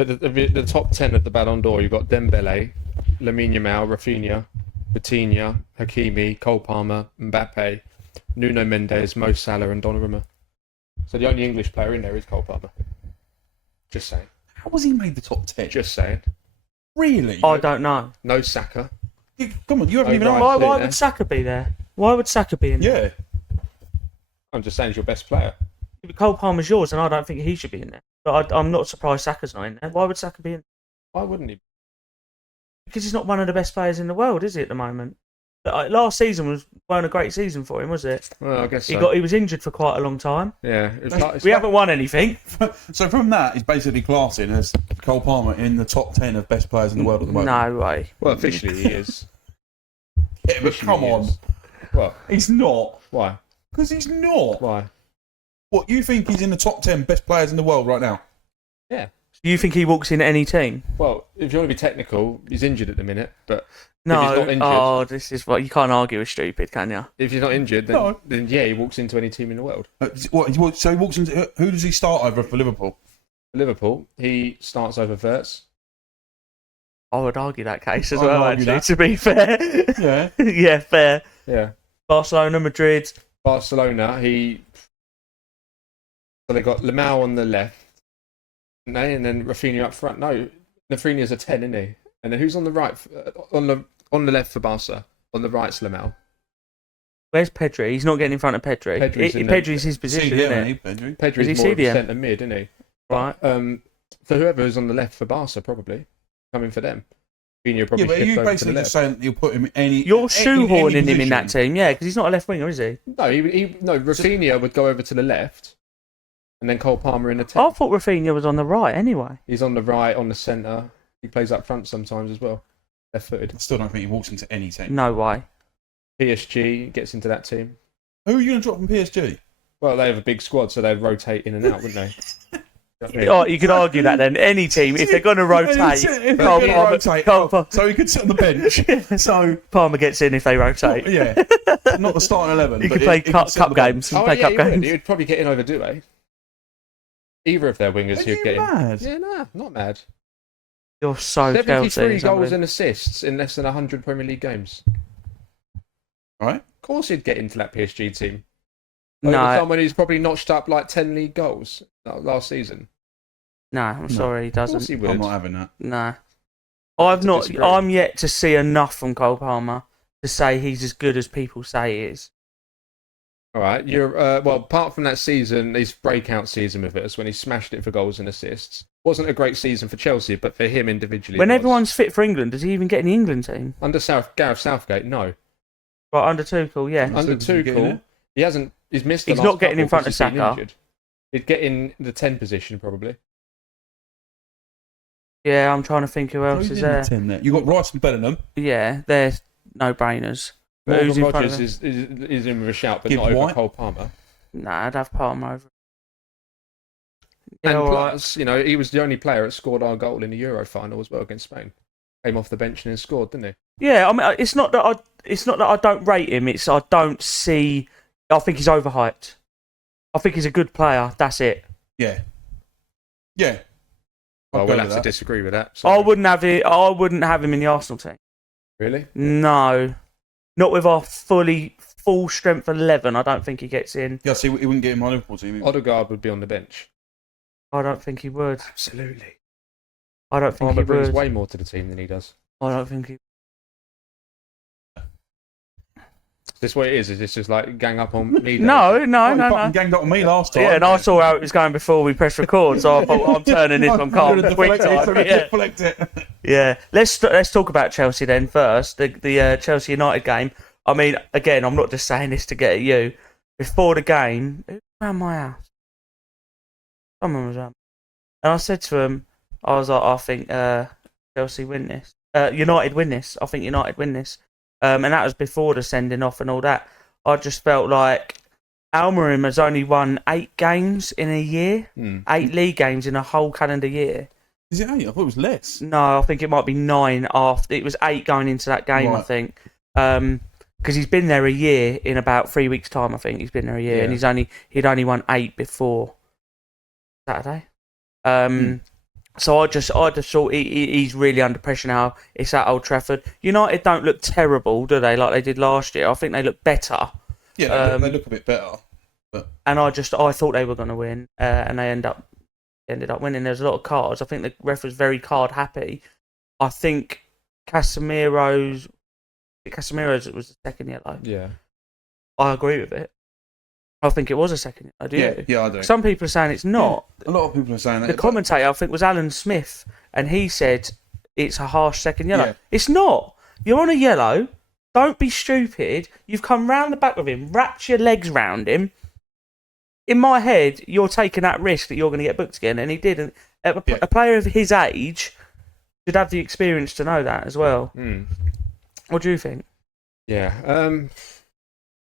But the top 10 of the Ballon d'Or, you've got Dembele, Lamine Yamal, Rafinha, Vitinha, Hakimi, Cole Palmer, Mbappe, Nuno Mendes, Mo Salah, and Donnarumma. So the only English player in there is Cole Palmer. Just saying. How was he made the top 10? Just saying. Really? I don't know. No Saka. Come on, you haven't even Right. asked. Why would Saka be there? Why would Saka be in there? Yeah. I'm just saying he's your best player. If Cole Palmer's yours, and I don't think he should be in there. But I'm not surprised Saka's not in there. Why would Saka be in there? Why wouldn't he? Because he's not one of the best players in the world, is he, at the moment? Last season weren't a great season for him, was it? Well, I guess so. He was injured for quite a long time. Yeah. We haven't won anything. So from that, he's basically classing as Cole Palmer in the top 10 of best players in the world at the moment. No way. Well, officially he is. Yeah, but come on. What? He's not. Why? Because he's not. Why? What, you think he's in the top 10 best players in the world right now? Yeah. You think he walks in any team? Well, if you want to be technical, he's injured at the minute, but No. if he's not injured, This is what you can't argue with stupid, can you? if he's not injured, then yeah, he walks into any team in the world. So he walks into... Who does he start over for Liverpool? For Liverpool, he starts over Wirtz. I would argue that case as I would well, argue actually, that. to be fair. Yeah. Yeah, fair. Yeah. Barcelona, Madrid. Barcelona, so they got Lamau on the left, and then Rafinha up front. No, Rafinha's a 10, isn't he? And then who's on the right? On the left for Barca. On the right's Lamau. Where's Pedri? He's not getting in front of Pedri. Pedri's his position, isn't it? Pedri. Pedri's Is he more of a CDM? centre mid, isn't he? Right. So whoever's on the left for Barca, probably coming for them. Rafinha probably Yeah, but are shift you over to the basically left. just saying you'll put him in any... You're shoehorning him in position? that team, yeah, because he's not a left winger, is he? No, Rafinha would go over to the left, and then Cole Palmer in the 10. I thought Rafinha was on the right anyway. He's on the right, on the centre. He plays up front sometimes as well. Left-footed. I still don't think he walks into any team. No way. PSG gets into that team. Who are you going to drop from PSG? Well, they have a big squad, so they'd rotate in and out, wouldn't they? You know what I mean? Oh, you could argue that then. Any team, if they're going to rotate, So he could sit on the bench. So Palmer gets in if they rotate. yeah, not the starting 11. You but could play he could cup sit on the bench. games. You can play cup he would. games. He would probably get in over Doué. Either of their wingers, Are he'd you get mad? in. Yeah, nah, not mad. You're so 73 Chelsea. goals and assists in less than 100 Premier League games. Right? Of course he'd get into that PSG team. No, Someone who's probably notched up like 10 league goals last season. no, I'm sorry, he Of course doesn't. he would. I'm not having that. No. I've not. disagree. I'm yet to see enough from Cole Palmer to say he's as good as people say he is. All right, you're well. Apart from that season, his breakout season with us when he smashed it for goals and assists, wasn't a great season for Chelsea, but for him individually, When it was. everyone's fit for England, does he even get in the England team? Under Gareth Southgate, no. Right, under Tuchel, yeah. Under Tuchel's getting Tuchel, it. he hasn't. He's missed. The He's last not getting in couple front of 'cause he's been Saka. injured. He'd get in the 10 position probably. Yeah, I'm trying to think who else Who's is in the there. 10 there? You got Rice and Bellingham. Yeah, they're no-brainers. But who's Morgan in front of Rodgers him? is in with a shout, but Gibbs not over White. Cole Palmer. Nah, I'd have Palmer over. Yeah, And all right. plus, he was the only player that scored our goal in the Euro final as well against Spain. Came off the bench and then scored, didn't he? Yeah, I mean, it's not that I don't rate him. It's I don't see. I think he's overhyped. I think he's a good player. That's it. Yeah. Yeah. Well, I'll we'll go have with to that. disagree with that. So. I wouldn't have it. I wouldn't have him in the Arsenal team. Really? No, not with our full strength 11. I don't think he gets in. Yeah, see, he wouldn't get in my Liverpool team. Odegaard would be on the bench. I don't think he would. Absolutely. I don't think Palmer he brings would. way more to the team than he does. I don't think he. Is this what it is? Is this just like gang up on me? No, Oh, no, you no, fucking no. ganged up on me last time. Yeah, and I saw how it was going before we pressed record, so I thought I'm turning this on calm. Quick time. Yeah. Deflect it. Yeah, let's talk about Chelsea then first. The Chelsea United game. I mean, again, I'm not just saying this to get at you. Before the game, who was around my house? Someone was around, and I said to him, I was like, I think Chelsea win this. United win this. I think United win this. And that was before the sending off and all that. I just felt like Almerim has only won 8 games in a year, 8 league games in a whole calendar year. Is it 8? I thought it was less. No, I think it might be 9 after. It was 8 going into that game, I Right. think. Because he's been there a year in about 3 weeks' time, I think. He's been there a year, and he'd only won 8 before Saturday. So I just thought he's really under pressure now. It's at Old Trafford. United don't look terrible, do they? Like they did last year. I think they look better. Yeah, they look a bit better. But And I thought they were going to win, and they ended up winning. There's a lot of cards. I think the ref was very card happy. I think Casemiro's was the second yellow. Yeah. I agree with it. I think it was a second yellow. Do you? Yeah, I do. Some people are saying it's not. A lot of people are saying that. The commentator, I think, was Alan Smith, and he said it's a harsh second yellow. Yeah. It's not. You're on a yellow. Don't be stupid. You've come round the back of him, wrapped your legs round him. In my head, you're taking that risk that you're going to get booked again, and he didn't. A player of his age should have the experience to know that as well. What do you think? Yeah.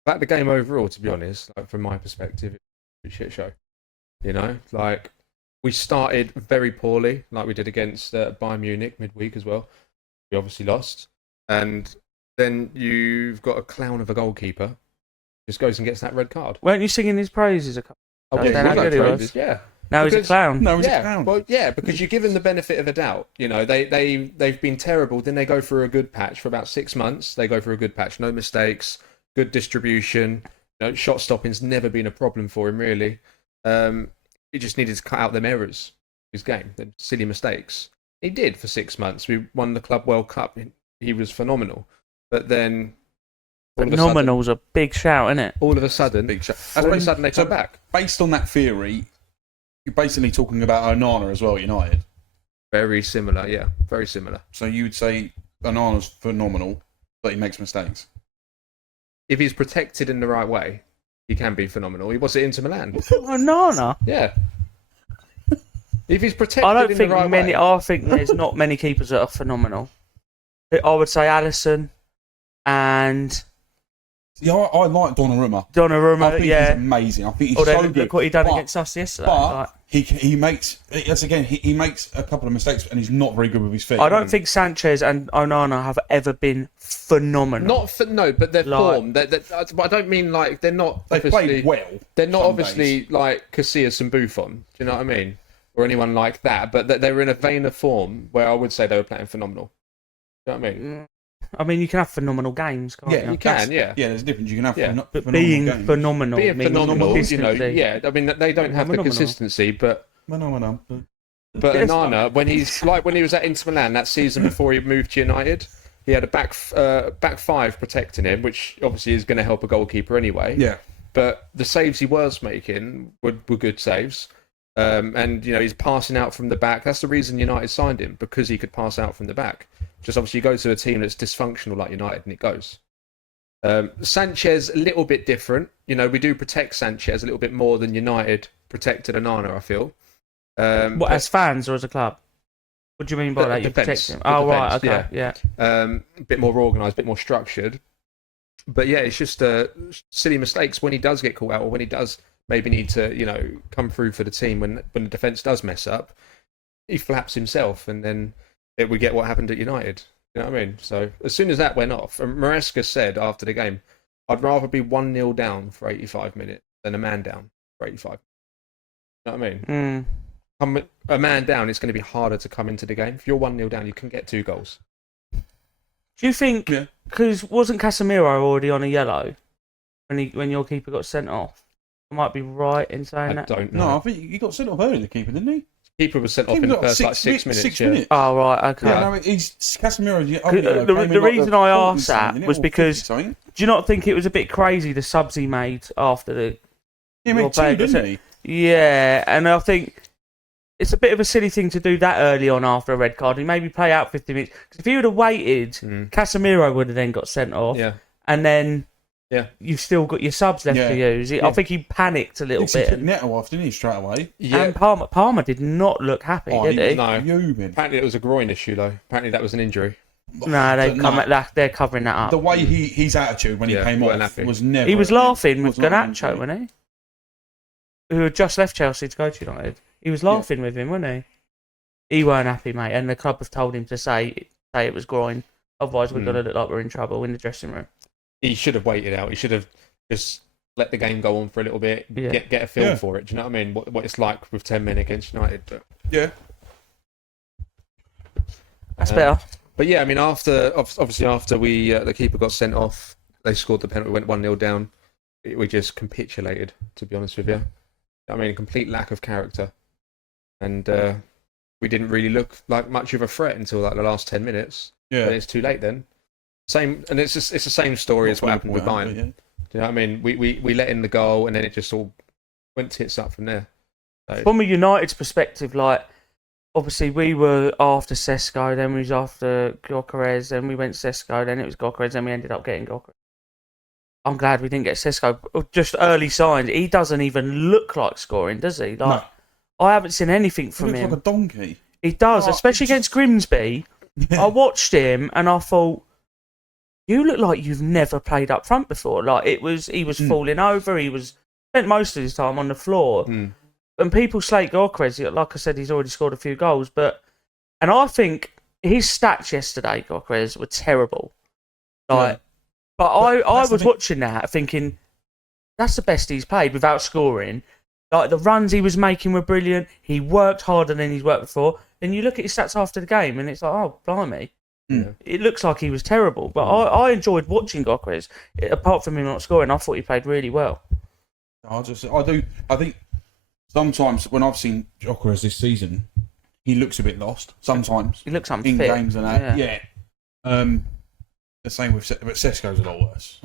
About the game overall, to be honest, like from my perspective, it's a shit show. You know, like we started very poorly, like we did against Bayern Munich midweek as well. We obviously lost, and then you've got a clown of a goalkeeper, just goes and gets that red card. Weren't you singing his praises a couple? Oh, yeah, how good he was. Yeah. Now he's a clown. No, he's Yeah, a clown. well, yeah, because you give them the benefit of a doubt. You know, they've been terrible. Then they go through a good patch for about 6 months. They go through a good patch, no mistakes, good distribution. You know, shot stopping's never been a problem for him really. He just needed to cut out them errors. His game, the silly mistakes. He did for 6 months. We won the Club World Cup. He was phenomenal. But then, Phenomenal's a big shout, isn't it? all of a sudden, they come back. Based on that theory, you're basically talking about Onana as well, United. Very similar, yeah, very similar. So you would say Onana's phenomenal, but he makes mistakes. If he's protected in the right way, he can be phenomenal. He was at Inter Milan. Onana. Yeah. If he's protected I don't in think the right many. way. I think there's not many keepers that are phenomenal. I would say Alisson and Yeah, I like Donnarumma. Donnarumma. I think Yeah. he's amazing. I think he's Although so good. look what he done But- against us yesterday. But Like, he makes he makes a couple of mistakes and he's not very good with his feet. I don't think Sanchez and Onana have ever been phenomenal. Not for no, but their Like- form. I don't mean like they're not. They obviously, played well. They're not some obviously days. like Casillas and Buffon. Do you know what I mean? Or anyone like that. But they're in a vein of form where I would say they were playing phenomenal. Do you know what I mean? I mean, you can have phenomenal games, can't Yeah, you? You can, yeah. Yeah, there's a difference. You can have Yeah. But phenomenal being games. phenomenal, Being means phenomenal, you know, consistency. yeah. I mean, they don't have the Phenomenal. consistency, but Phenomenal. But Onana, when he was at Inter Milan that season before he moved to United, he had a back five protecting him, which obviously is going to help a goalkeeper anyway. Yeah. But the saves he was making were good saves. And, you know, he's passing out from the back. That's the reason United signed him, because he could pass out from the back. Just obviously you go to a team that's dysfunctional like United and it goes. Sanchez, a little bit different. You know, we do protect Sanchez a little bit more than United protected Onana, I feel. What, as fans or as a club? What do you mean by that? You defence. protect him? The Oh, right, defence, okay, yeah. A bit more organised, a bit more structured. But yeah, it's just silly mistakes when he does get caught out, or when he does maybe need to, you know, come through for the team when the defence does mess up. He flaps himself, and then we get what happened at United. You know what I mean? So as soon as that went off, and Maresca said after the game, I'd rather be 1-0 down for 85 minutes than a man down for 85. You know what I mean? A man down, it's going to be harder to come into the game. If you're 1-0 down, you can get 2 goals. Do you think, Yeah. because wasn't Casemiro already on a yellow when your keeper got sent off? I might be right in saying I that. don't know. No, I think he got sent off early, the keeper, didn't he? Keeper was sent off Keeper in the got first like 6 minutes. 6 yeah. minutes. Oh, right, okay. Yeah, no, he's Casemiro. The reason I asked that was because do you not think it was a bit crazy the subs he made after the? he made 2, didn't he? Yeah, and I think it's a bit of a silly thing to do that early on after a red card. He maybe play out 50 minutes. Because if he would have waited, Casemiro would have then got sent off. Yeah. And then Yeah. you've still got your subs left to use. I think he panicked a little He bit. took Neto off, didn't he, straight away? Yeah. And Palmer did not look happy, did he? No. Fuming. Apparently it was a groin issue though. Apparently that was an injury. No, they're covering that up. The way his attitude when he came wasn't off happy. was never. He was laughing with was not Garnacho, happy. wasn't he? Who had just left Chelsea to go to United. He was laughing with him, wasn't he? He weren't happy, mate, and the club have told him to say it was groin. Otherwise, we're going to look like we're in trouble in the dressing room. He should have waited out. He should have just let the game go on for a little bit, Yeah. get a feel Yeah. for it. Do you know what I mean? What it's like with 10 men against United. But Yeah. That's better. But yeah, I mean, obviously after the keeper got sent off, they scored the penalty, went 1-0 down. We just capitulated, to be honest with you. I mean, a complete lack of character, and we didn't really look like much of a threat until like the last 10 minutes. Yeah, and it's too late then. Same, and it's the same story as what happened with Bayern. Yeah. Do you know what I mean? We let in the goal, and then it just all went tits up from there. So, From a United's perspective, like, obviously we were after Sesko, then we was after Gyökeres, then we went Sesko, then it was Gyökeres, then we ended up getting Gyökeres. I'm glad we didn't get Sesko. Just early signs. He doesn't even look like scoring, does he? Like, No. I haven't seen anything He from looks him. like a donkey. He does, Oh, especially against Grimsby. I watched him and I thought, you look like you've never played up front before. Like, he was falling over. He spent most of his time on the floor. And people slate Gyökeres. Like I said, he's already scored a few goals. And I think his stats yesterday, Gyökeres, were terrible. Like, but I was watching that thinking, that's the best he's played without scoring. Like, the runs he was making were brilliant. He worked harder than he's worked before. Then you look at his stats after the game, and it's like, oh, blimey. It looks like he was terrible. But I enjoyed watching Gyökeres. Apart from him not scoring, I thought he played really well. I think sometimes when I've seen Gyökeres this season, he looks a bit lost. Sometimes He looks unfit. in games and that. Yeah. Yeah. The same with but Sesko's a lot worse.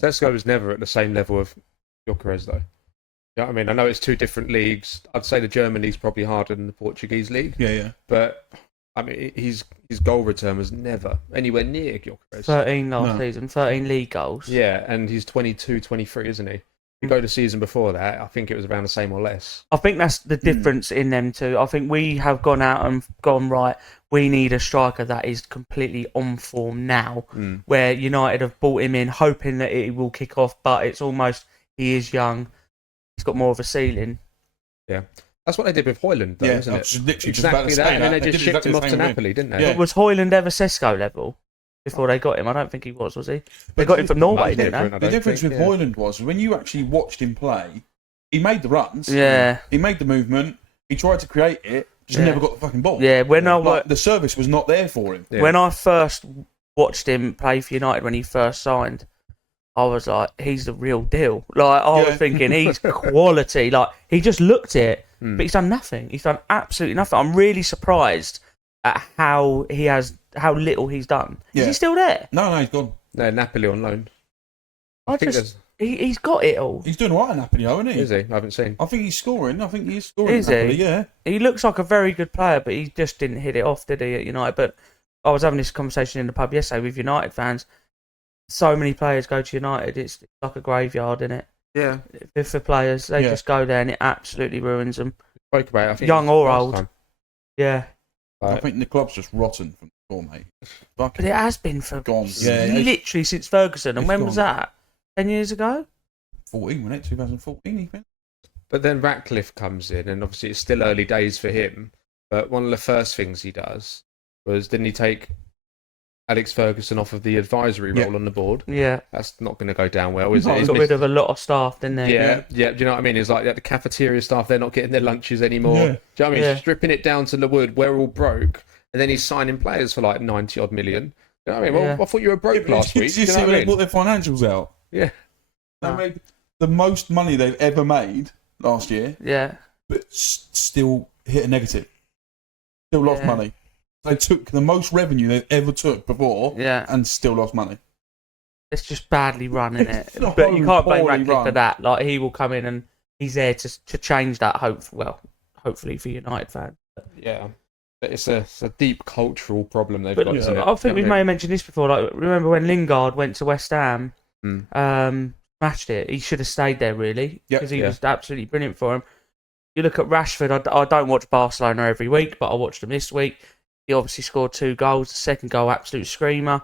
Sesko was never at the same level of Gyökeres, though. You know what I mean? I know it's two different leagues. I'd say the German league's probably harder than the Portuguese league. Yeah. But I mean, his goal return was never anywhere near Gyökeres. 13 last season, 13 league goals. Yeah, and he's 22, 23, isn't he? You go the season before that, I think it was around the same or less. I think that's the difference in them two. I think we have gone out and gone, right, we need a striker that is completely on form now, where United have brought him in hoping that it will kick off, but it's almost, he is young, he's got more of a ceiling. Yeah. That's what they did with Hoyland, though, isn't it? Exactly that, and then they just shipped him off to Napoli, didn't they? Yeah. But was Hoyland ever Sesko level before they got him? I don't think he was he? They got him from Norway, didn't they? The difference with Hoyland was when you actually watched him play, he made the runs. Yeah. He made the movement. He tried to create it. Just never got the fucking ball. Yeah, the service was not there for him. When I first watched him play for United when he first signed, I was like, he's the real deal. Like, I was thinking, he's quality. Like, he just looked it, but he's done nothing. He's done absolutely nothing. I'm really surprised at how little he's done. Is he still there? No, he's gone. No, Napoli on loan. He's got it all. He's doing all right in Napoli, though, isn't he? Is he? I haven't seen. I think he's scoring. I think he's scoring. Is in Napoli, he? Yeah. He looks like a very good player, but he just didn't hit it off, did he, at United? But I was having this conversation in the pub yesterday with United fans. So many players go to United, it's like a graveyard, isn't it? Yeah. For players, they just go there and it absolutely ruins them. Spoke about it, I think Young or last old. time. Yeah. I think the club's just rotten from before, mate. But it has been for Gone. literally since Ferguson. And It's when was gone. that? 10 years ago? 14, wasn't it? 2014, even. But then Ratcliffe comes in, and obviously it's still early days for him. But one of the first things he does was, didn't he take Alex Ferguson off of the advisory role on the board? Yeah. That's not going to go down well, is They it? got rid of a lot of staff, didn't they? Yeah. Do you know what I mean? It's like the cafeteria staff, they're not getting their lunches anymore. Yeah. Do you know what I mean? Yeah. Stripping it down to the wood, we're all broke. And then he's signing players for like 90 odd million. You know what I mean? Well, I thought you were broke last week. Did you Do see know when what I they mean? brought their financials out? Yeah. They made the most money they've ever made last year, Yeah. but still hit a negative. Still lost money. They took the most revenue they've ever took before and still lost money. It's just badly run, isn't it? It's But you can't blame poorly Ratcliffe for run. that. Like, he will come in and he's there to change that, hopefully for United fans. Yeah. But it's a deep cultural problem they've But got, isn't it? I think we You know may what have mentioned this before. Like, remember when Lingard went to West Ham? Smashed it. He should have stayed there, really, because he was absolutely brilliant for him. You look at Rashford. I don't watch Barcelona every week, but I watched him this week. He obviously scored 2 goals. The second goal, absolute screamer.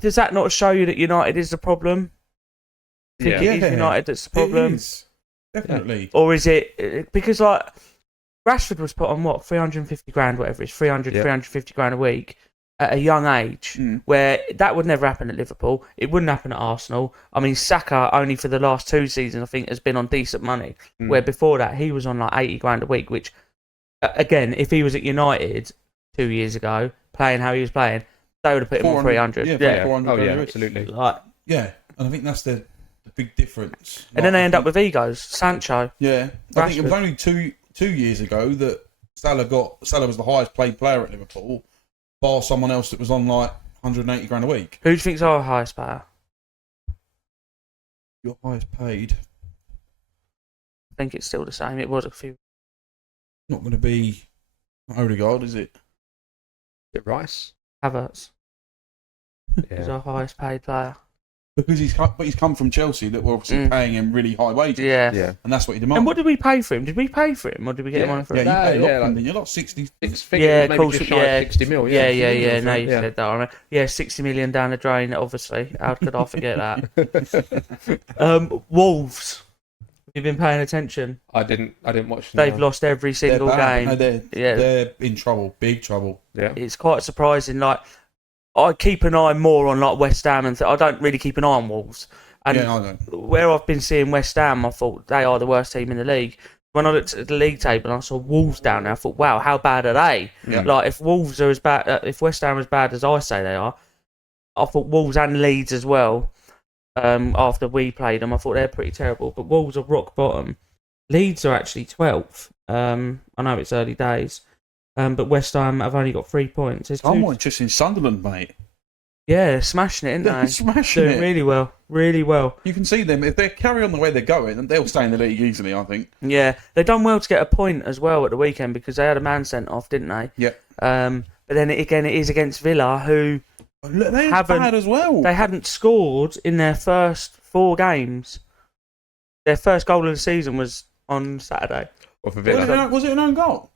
Does that not show you that United is the problem? I think it is United that's the problem. It is. Definitely. Or is it because, like, Rashford was put on what, 350 grand, whatever it's 350 grand a week at a young age, where that would never happen at Liverpool. It wouldn't happen at Arsenal. I mean, Saka only for the last 2 seasons, I think, has been on decent money. Where before that, he was on like 80 grand a week, which, again, if he was at United, 2 years ago, playing how he was playing, they would have put him on 300. Yeah, 400. Oh yeah, absolutely. Like, yeah, and I think that's the big difference. And then they end up with egos. Sancho. Yeah, I think it was only two years ago that Salah was the highest paid player at Liverpool, bar someone else that was on like 180 grand a week. Who do you think's our highest player? Your highest paid. I think it's still the same. It was a few. Not going to be Odegaard, is it? Is it Rice? Havertz is Yeah. our highest paid player. Because he's come from Chelsea that were obviously paying him really high wages. Yeah. Yeah. And that's what he demanded. And what did we pay for him? Did we pay for him or did we get him on for Yeah, it? you pay a lot yeah, for him, like- didn't you? Like 60. Six Yeah, figures, of maybe course, just shy of 60 mil. Yeah, Yeah. no, you Yeah. said that. I remember. Yeah, 60 million down the drain, obviously. How could I forget that? Wolves. You've been paying attention. I didn't watch. They've lost every single game. No, Yeah. they're in trouble, big trouble. Yeah. It's quite surprising. Like, I keep an eye more on like West Ham, and I don't really keep an eye on Wolves. And Yeah, I know. where I've been seeing West Ham, I thought they are the worst team in the league. When I looked at the league table and I saw Wolves down there, I thought, wow, how bad are they? Yeah. Like, if Wolves are as bad, if West Ham are as bad as I say they are, I thought Wolves and Leeds as well. After we played them, I thought they're pretty terrible. But Wolves are rock bottom. Leeds are actually 12th. I know it's early days, but West Ham have only got 3 points. I'm more interested in Sunderland, mate. Yeah, they're smashing it, aren't They're they? smashing Doing it. really well, really well. You can see them if they carry on the way they're going, then they'll stay in the league easily. I think. Yeah, they've done well to get a point as well at the weekend because they had a man sent off, didn't they? Yeah. But then again, it is against Villa, who Look, they're haven't- bad as well. they hadn't scored in their first 4 games. Their first goal of the season was on Saturday. Or for Villa. Was it an own goal?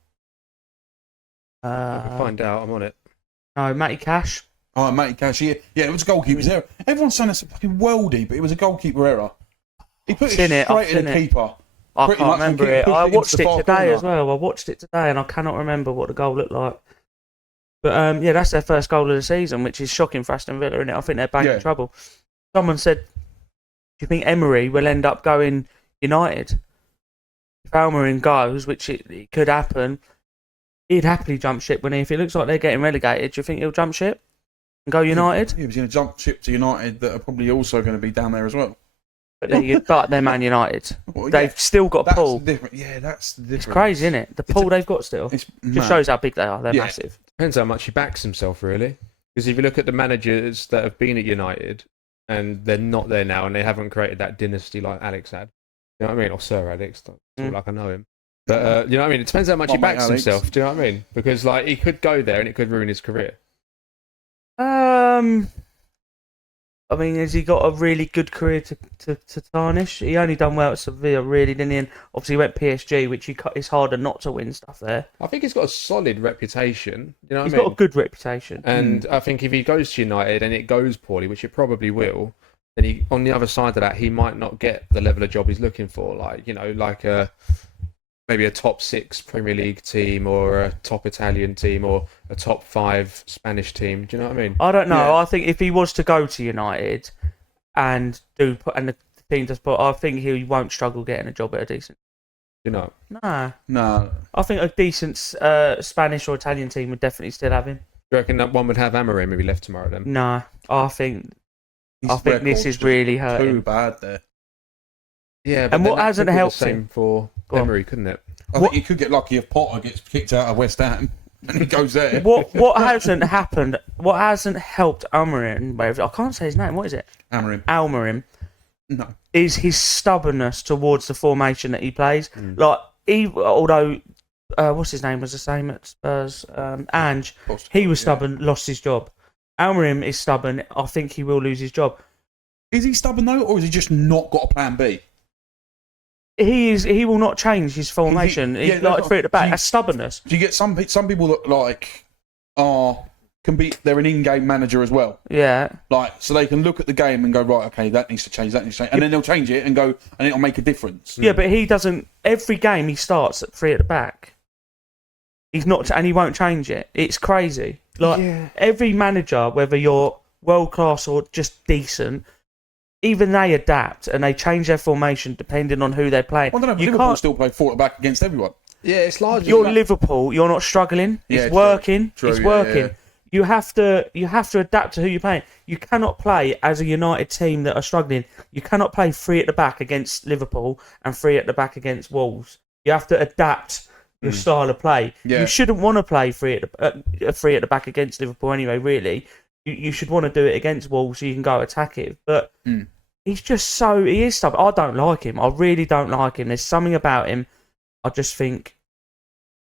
I can find out. I'm on it. No, Matty Cash. Oh, Matty Cash. Yeah, it was a goalkeeper's error. Everyone's saying it's a fucking worldie, but it was a goalkeeper error. He put it Seen it, I've straight in the seen it. keeper. I Pretty can't much remember pushed it. I into watched the it far today corner. as well. I watched it today and I cannot remember what the goal looked like. But yeah, that's their first goal of the season, which is shocking for Aston Villa, isn't it? I think they're bang in trouble. Someone said, do you think Emery will end up going United? If Almiron goes, which it could happen, he'd happily jump ship, wouldn't he? If it looks like they're getting relegated, do you think he'll jump ship and go United? He was going to jump ship to United that are probably also going to be down there as well. But they're Man United. Well, They've still got a that's pull. different. Yeah, that's the difference. It's crazy, isn't it? The pull they've got still. It's Just mad. shows how big they are. They're Yeah. massive. Depends how much he backs himself, really. Because if you look at the managers that have been at United and they're not there now and they haven't created that dynasty like Alex had, you know what I mean? Or Sir Alex, that's all like I know him. But you know what I mean? It depends how much My he backs mate Alex. himself. Do you know what I mean? Because like he could go there and it could ruin his career. I mean, has he got a really good career to tarnish? He only done well at Sevilla, really, didn't he? And obviously, he went PSG, which it's harder not to win stuff there. I think he's got a solid reputation. You know what He's I mean? got a good reputation. And I think if he goes to United and it goes poorly, which it probably will, then he, on the other side of that, he might not get the level of job he's looking for. Like, you know, like maybe a top 6 Premier League team or a top Italian team or a top 5 Spanish team. Do you know what I mean? I don't know. Yeah. I think if he was to go to United and the team does put, I think he won't struggle getting a job at a decent. You know. Nah. No. I think a decent Spanish or Italian team would definitely still have him. Do you reckon that one would have Amorim if he left tomorrow then? Nah. I think His this record's is just really too hurting. bad there. Yeah, And but what then that hasn't could be helped the same him- for Go on. Emery, couldn't it? I think you could get lucky if Potter gets kicked out of West Ham and he goes there. What hasn't happened? What hasn't helped Almiron? I can't say his name. What is it? Almiron. No. Is his stubbornness towards the formation that he plays. Like, although what's his name was the same at Spurs, Ange, he was stubborn, lost his job. Almiron is stubborn. I think he will lose his job. Is he stubborn though, or has he just not got a plan B? He will not change his formation. yeah, Like that's three at the back. what- That's stubbornness. Do you get some people that like they're an in-game manager as well, Yeah. like so they can look at the game and go right, okay, that needs to change, and then they'll change it and go, and it'll make a difference. Yeah, but he doesn't. Every game he starts at 3 at the back. He's not, and he won't change it. It's crazy. Like every manager, whether you're world class or just decent, even they adapt and they change their formation depending on who they're playing. Well, I don't know, but You Liverpool can't. still play 4 at the back against everyone. Yeah, it's largely. You're Liverpool. You're not struggling. Yeah, It's working. true, It's yeah, working. yeah. You have to adapt to who you're playing. You cannot play as a United team that are struggling. You cannot play 3 at the back against Liverpool and 3 at the back against Wolves. You have to adapt your style of play. Yeah. You shouldn't want to play 3 at the back against Liverpool anyway. Really, you should want to do it against Wolves so you can go attack it. But he is stubborn. I don't like him. I really don't like him. There's something about him. I just think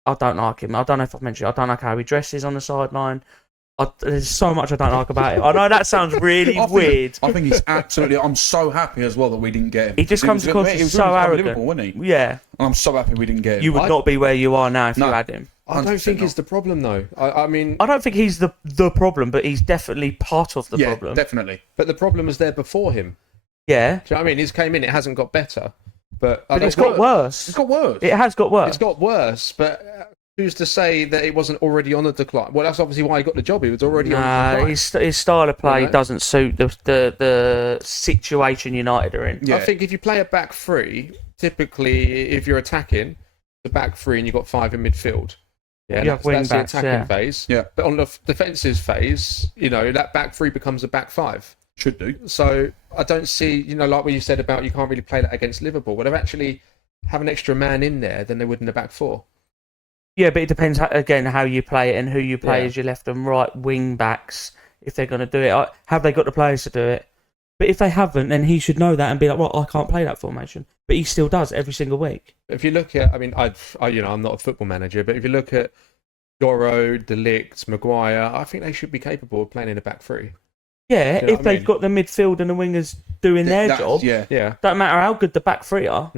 I don't like him. I don't know if I've mentioned it. I don't like how he dresses on the sideline. There's so much I don't like about him. I know that sounds really weird. I think he's absolutely. I'm so happy as well that we didn't get him. He just comes across as so arrogant. Liverpool, wasn't he? Yeah. And I'm so happy we didn't get him. You would not be where you are now if you had him. I don't think it's the problem, though. I mean, I don't think he's the problem, but he's definitely part of the problem. Yeah, definitely. But the problem was there before him. Yeah. Do you know what I mean? He's came in, it hasn't got better. But it's got worse. It's got worse. It has got worse. It's got worse, but who's to say that it wasn't already on a decline? Well, that's obviously why he got the job. He was already on a decline. His style of play doesn't suit the situation United are in. Yeah. I think if you play a back 3, typically if you're attacking, the back 3 and you've got 5 in midfield. Yeah, that's the attacking phase. Yeah. But on the defensive phase, that back 3 becomes a back 5. Should do. So I don't see, like what you said about you can't really play that against Liverpool. Well, they've actually have an extra man in there than they would in the back 4. Yeah, but it depends, again, how you play it and who you play as your left and right wing backs, if they're going to do it. Have they got the players to do it? But if they haven't, then he should know that and be like, well, I can't play that formation. But he still does every single week. If you look at, I'm not a football manager, but if you look at Goro, De Ligt, Maguire, I think they should be capable of playing in a back 3. Yeah, if they've got the midfield and the wingers doing their job. Yeah. Don't matter how good the back 3 are.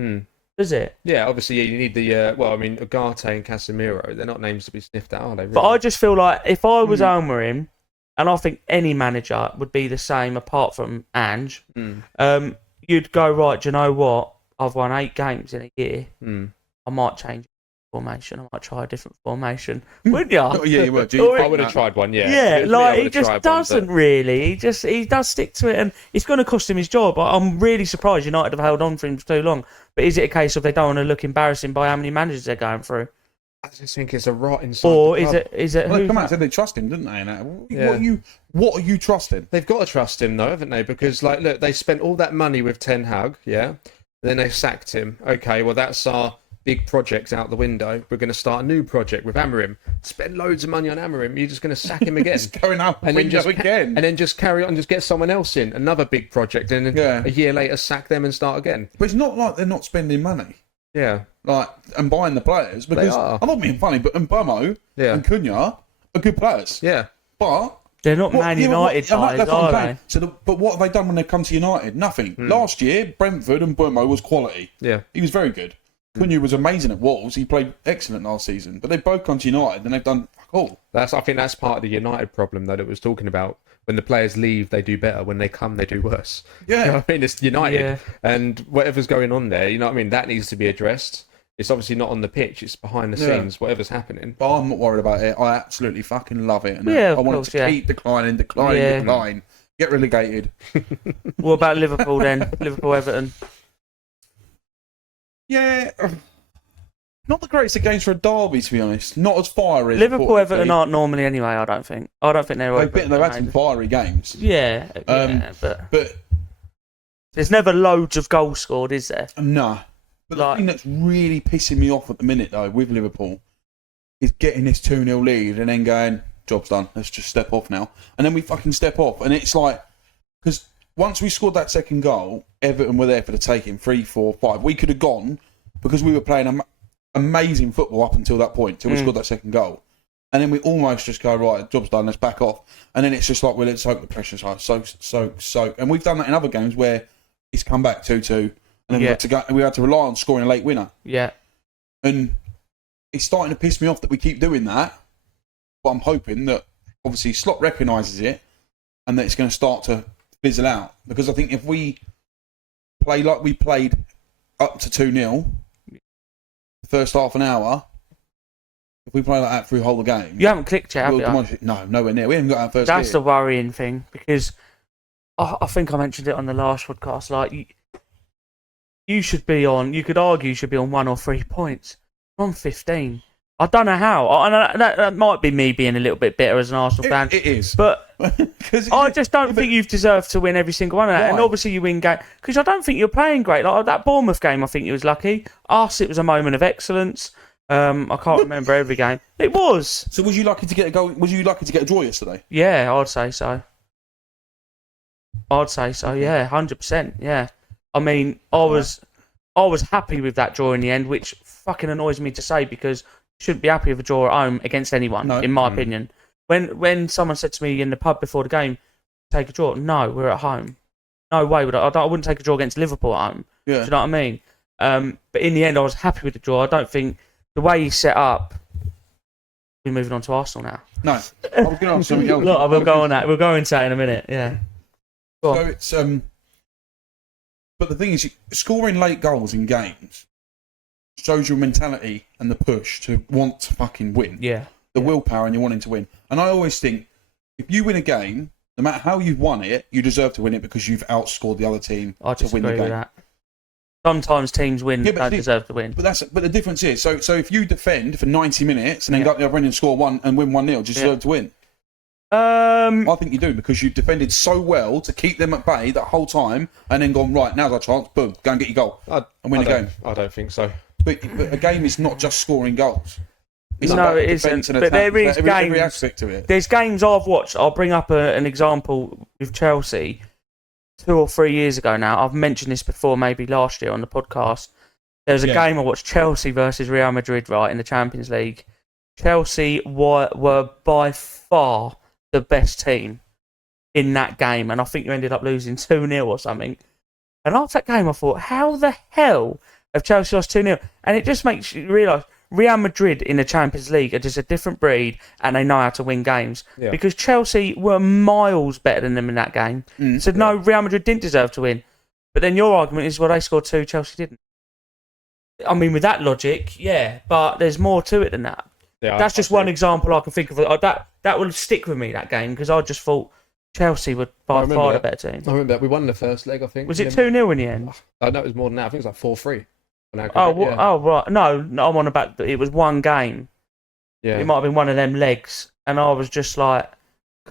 Does it? Yeah, obviously you need the Ugarte and Casemiro. They're not names to be sniffed at, are they? Really? But I just feel like if I was Amorim, and I think any manager would be the same apart from Ange, you'd go, right, do you know what? I've won 8 games in a year. I might change formation. I might try a different formation. Wouldn't you? Oh, yeah, you would. I would have tried one, yeah. Yeah, like he just doesn't really. He does stick to it, and it's going to cost him his job. I'm really surprised United have held on for him for too long. But is it a case of they don't want to look embarrassing by how many managers they're going through? I just think it's a rot inside. Or the club. is it? Well, come on, said they trust him, didn't they? What are you trusting? They've got to trust him, though, haven't they? Because look, they spent all that money with Ten Hag, yeah. Then they sacked him. Okay, well that's our big project out the window. We're going to start a new project with Amorim. Spend loads of money on Amorim. You're just going to sack him again. It's going out the and window then again. And then just carry on, just get someone else in, another big project, and then a year later sack them and start again. But it's not like they're not spending money. Yeah. And buying the players, because I'm not being funny, but Mbomo and Cunha are good players. Yeah. But they're not Man United guys, are they? But what have they done when they come to United? Nothing. Last year, Brentford and Mbomo was quality. Yeah. He was very good. Cunha was amazing at Wolves. He played excellent last season. But they've both come to United and they've done fuck all. I think that's part of the United problem that it was talking about. When the players leave, they do better. When they come, they do worse. Yeah. You know what I mean? It's United. And whatever's going on there, you know what I mean? That needs to be addressed. It's obviously not on the pitch. It's behind the scenes, whatever's happening. But I'm not worried about it. I absolutely fucking love it. And I want it to keep declining. Get relegated. What about Liverpool then? Liverpool-Everton? Yeah. Not the greatest games for a derby, to be honest. Not as fiery as Liverpool-Everton aren't normally anyway, I don't think. I don't think they're They've had some fiery games. Yeah, but there's never loads of goals scored, is there? No. But the thing that's really pissing me off at the minute, though, with Liverpool, is getting this 2-0 lead and then going, job's done, let's just step off now. And then we fucking step off. And it's like, because once we scored that second goal, Everton were there for the taking, 3, 4, 5. We could have gone, because we were playing amazing football up until that point, till we scored that second goal. And then we almost just go, right, job's done, let's back off. And then it's just like, well, let's soak the pressure's high. So. And we've done that in other games where it's come back 2-2. And then we had to rely on scoring a late winner. Yeah. And it's starting to piss me off that we keep doing that. But I'm hoping that, obviously, Slot recognises it and that it's going to start to fizzle out. Because I think if we play like we played up to 2-0, the first half an hour, if we play like that through the whole game... You haven't clicked yet, have you? No, nowhere near. We haven't got our first That's hit. the worrying thing. Because I think I mentioned it on the last podcast, like... You should be on. You could argue you should be on 1 or 3 points, on 15. I don't know how. That might be me being a little bit bitter as an Arsenal fan. It is. But I just don't think you've deserved to win every single one of that. Why? And obviously you win game because I don't think you're playing great. Like that Bournemouth game, I think you was lucky. Us, it was a moment of excellence. I can't remember every game. It was. So was you lucky to get a goal? Was you lucky to get a draw yesterday? Yeah, I'd say so. Yeah, 100%. Yeah. I mean, I was happy with that draw in the end, which fucking annoys me to say because you shouldn't be happy with a draw at home against anyone, in my opinion. When someone said to me in the pub before the game, take a draw, no, we're at home. No way would I wouldn't take a draw against Liverpool at home. Yeah. Do you know what I mean? But in the end, I was happy with the draw. I don't think the way he's set up. We're moving on to Arsenal now. No, I was going to ask something else. Look, we'll go on that. We'll go into that in a minute. Yeah. Go on. So it's but the thing is, scoring late goals in games shows your mentality and the push to want to fucking win. Yeah. The willpower and you're wanting to win. And I always think if you win a game, no matter how you've won it, you deserve to win it because you've outscored the other team I to win the disagree game. with that. Sometimes teams win that don't deserve to win. But the difference is, so if you defend for 90 minutes and then go up the other end and score one and win 1-0, do you deserve to win? I think you do because you defended so well to keep them at bay that whole time and then gone, right, now's our chance, boom, go and get your goal and win the game. I don't think so. But a game is not just scoring goals. It's no, about it defence isn't. and But attack. there is Every games. aspect of it. There's games I've watched. I'll bring up an example with Chelsea 2 or 3 years ago now. I've mentioned this before, maybe last year on the podcast. There was a game I watched, Chelsea versus Real Madrid, right, in the Champions League. Chelsea were by far the best team in that game, and I think you ended up losing 2-0 or something. And after that game, I thought, how the hell have Chelsea lost 2-0? And it just makes you realise Real Madrid in the Champions League are just a different breed, and they know how to win games. Yeah. Because Chelsea were miles better than them in that game. So no, Real Madrid didn't deserve to win. But then your argument is, well, they scored 2, Chelsea didn't. I mean, with that logic, yeah, but there's more to it than that. Yeah, that's just one example I can think of. That will stick with me, that game, because I just thought Chelsea were by far the better team. I remember that. We won the first leg, I think. Was it 2-0 in the end? I know it was more than that. I think it was like 4-3. Right. No, I'm on about it was one game. Yeah. It might have been one of them legs. And I was just like,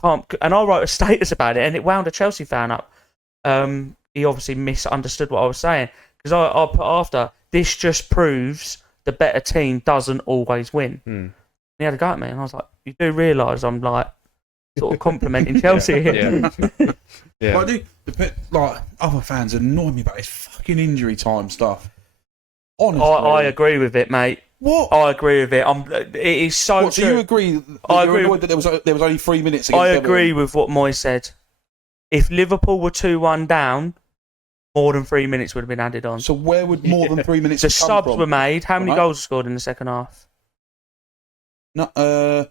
and I wrote a status about it, and it wound a Chelsea fan up. He obviously misunderstood what I was saying. Because I put after, this just proves the better team doesn't always win. And he had a go at me, and I was like, you do realise I'm like sort of complimenting Chelsea here. Yeah. But I do, like, other fans annoy me about this fucking injury time stuff. Honestly. I agree with it, mate. What? I agree with it. It is so true. So you agree you're annoyed that there was only 3 minutes against I agree with what Moy said. If Liverpool were 2-1 down, more than 3 minutes would have been added on. So where would more than 3 minutes The come subs from? were made. How many goals were scored in the second half? No,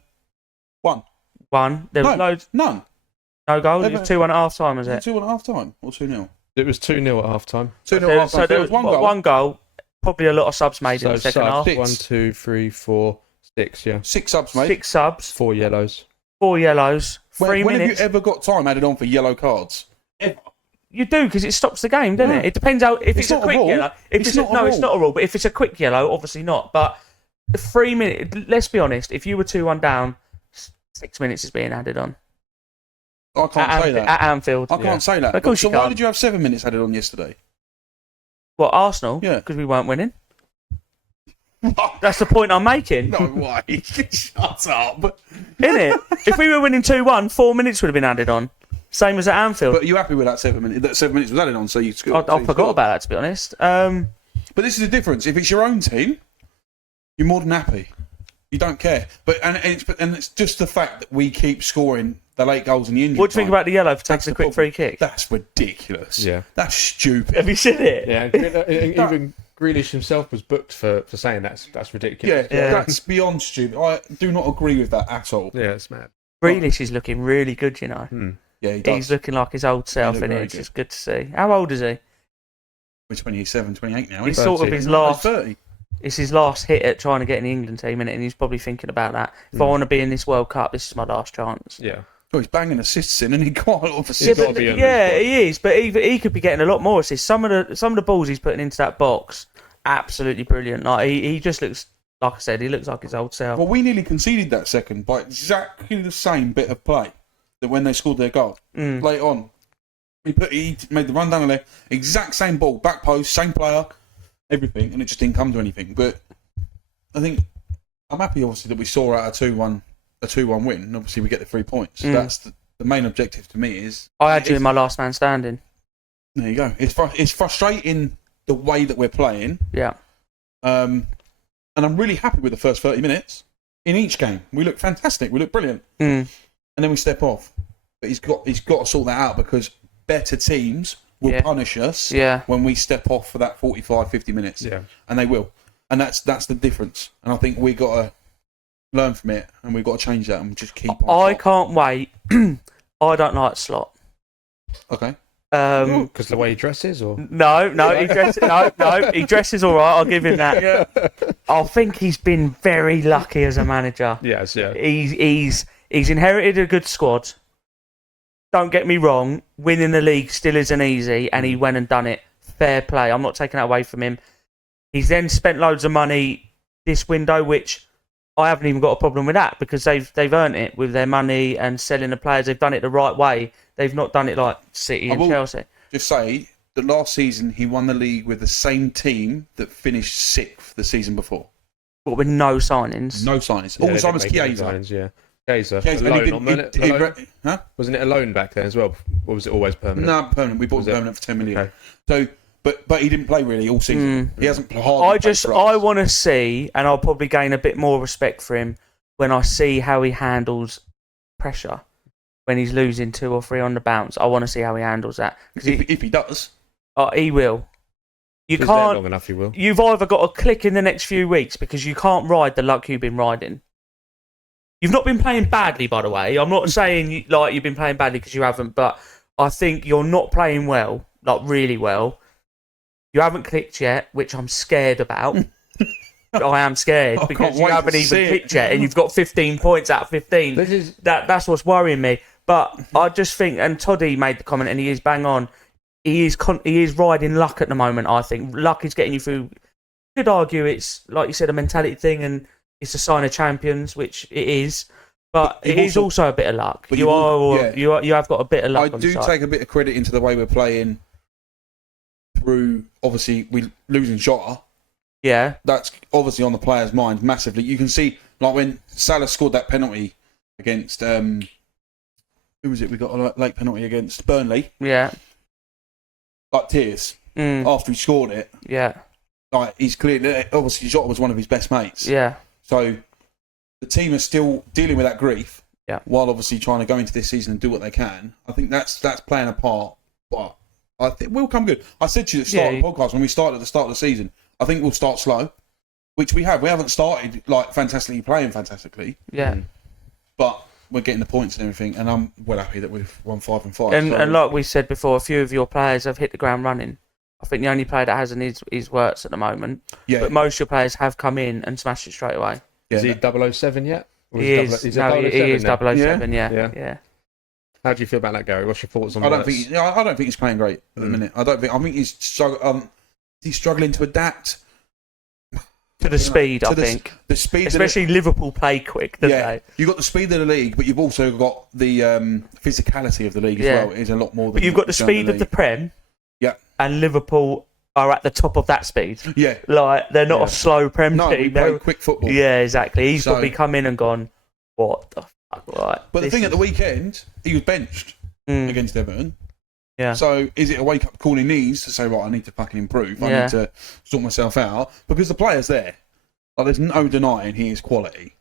one. One. There was loads. None. No goals? It was 2-1 at half time, was it? 2-1 at half time or 2-0? It was 2-0 at half time. 2-0 at half time. So there was one goal. Probably a lot of subs made in the second half. 1, 2, 3, 4, 6, yeah. 6 subs made. 6 subs. 4 yellows. 4 yellows. 3 minutes. When have you ever got time added on for yellow cards? You do, because it stops the game, doesn't it? It depends how. If it's a quick yellow. It's not a rule. But if it's a quick yellow, obviously not. But 3 minutes. Let's be honest. If you were 2-1 down, 6 minutes is being added on. I can't say that at Anfield. I can't say that. Of course so you can't. Why did you have 7 minutes added on yesterday? What, Arsenal? Yeah. Because we weren't winning. That's the point I'm making. No way. Shut up. Isn't it? If we were winning 2-1, 4 minutes would have been added on. Same as at Anfield. But are you happy with that 7 minutes? That 7 minutes was added on, so you scored. I forgot about that, to be honest. But this is the difference. If it's your own team, you're more than happy. You don't care. But it's just the fact that we keep scoring the late goals and the injury. What do you think about the yellow for taking a quick free kick? That's ridiculous. Yeah. That's stupid. Have you seen it? Yeah. Even Grealish himself was booked for saying that's ridiculous. Yeah, that's beyond stupid. I do not agree with that at all. Yeah, it's mad. Grealish is looking really good, you know. Yeah, he does. He's looking like his old self, and it's just good to see. How old is he? We're 27, 28 now. He's sort of his last. 30. It's his last hit at trying to get in the England team, and he's probably thinking about that. If I want to be in this World Cup, this is my last chance. Yeah. Oh, he's banging assists in, and he quite a lot of Yeah, assists. he is, but he could be getting a lot more assists. Some of the balls he's putting into that box, absolutely brilliant. Like he just looks like I said, he looks like his old self. Well, we nearly conceded that second by exactly the same bit of play that when they scored their goal. Later on, he made the run down the left, exact same ball, back post, same player, everything, and it just didn't come to anything. But I think I'm happy, obviously, that we saw out a 2-1 win. And obviously, we get the 3 points. That's the main objective to me. Is I had you in my last man standing. There you go. It's frustrating the way that we're playing. Yeah. And I'm really happy with the first 30 minutes in each game. We look fantastic. We look brilliant. And then we step off. But he's got to sort that out because better teams will punish us when we step off for that 45, 50 minutes. Yeah. And they will. And that's the difference. And I think we got to learn from it and we've got to change that and just keep on. I can't wait. I don't like Slot. Okay. Because the way he dresses, or no, he dresses. No, he dresses all right. I'll give him that. I think he's been very lucky as a manager. Yes, yeah. He's inherited a good squad. Don't get me wrong, winning the league still isn't easy, and he went and done it. Fair play. I'm not taking that away from him. He's then spent loads of money this window, which I haven't even got a problem with that because they've earned it with their money and selling the players. They've done it the right way. They've not done it like City and Chelsea. Just say that last season he won the league with the same team that finished 6th the season before. But with no signings. No signings. All the time was Chiesa. Yeah. Chiesa. Huh? Wasn't it a loan back then as well? Or was it always permanent? No, permanent. We bought him permanent for 10 million. Okay. So, but he didn't play really all season. He hasn't hardly played for us. I want to see, and I'll probably gain a bit more respect for him when I see how he handles pressure. When he's losing 2 or 3 on the bounce, I want to see how he handles that. If he does, he will. You can't. Long enough, he will. You've either got to click in the next few weeks because you can't ride the luck you've been riding. You've not been playing badly, by the way. I'm not saying like you've been playing badly because you haven't, but I think you're not playing well, like really well. You haven't clicked yet, which I'm scared about. I am scared because you haven't even clicked yet, and you've got 15 points out of 15. That's what's worrying me. But I just think, and Toddy made the comment, and he is bang on. He is riding luck at the moment. I think luck is getting you through. You could argue it's like you said, a mentality thing, and it's a sign of champions, which it is. But it is also a bit of luck. You have got a bit of luck. I do take a bit of credit into the way we're playing. Through obviously we losing Jota. Yeah, that's obviously on the players' mind massively. You can see like when Salah scored that penalty against who was it? We got a late penalty against Burnley. Yeah, like tears after he scored it. Yeah, like he's clearly obviously Jota was one of his best mates. Yeah, so the team is still dealing with that grief. Yeah, while obviously trying to go into this season and do what they can. I think that's playing a part, but I think we'll come good. I said to you at the start of the podcast when we started at the start of the season. I think we'll start slow, which we have. We haven't started like playing fantastically. Yeah. But we're getting the points and everything, and I'm well happy that we've won 5 and 5. And like we said before, a few of your players have hit the ground running. I think the only player that hasn't is Wirtz at the moment. Yeah. But most of your players have come in and smashed it straight away. Yeah. Is he 007 yet? He is. He is 007. Yeah. How do you feel about that, Gary? What's your thoughts on I don't think he's playing great at the minute. I think he's struggling to adapt to the speed. I think the speed, especially Liverpool play quick. Don't they? You've got the speed of the league, but you've also got the physicality of the league as well. It is a lot more. But you've got the speed of the Prem. Yeah, and Liverpool are at the top of that speed. Yeah, like they're not a slow Prem team. We play quick football. Yeah, exactly. He's probably come in and gone, what the fuck? Right. But the thing at the weekend, he was benched against Everton. Yeah. So is it a wake-up call he needs to say, right, I need to fucking improve. I need to sort myself out. Because the player's there. Like, there's no denying he is quality.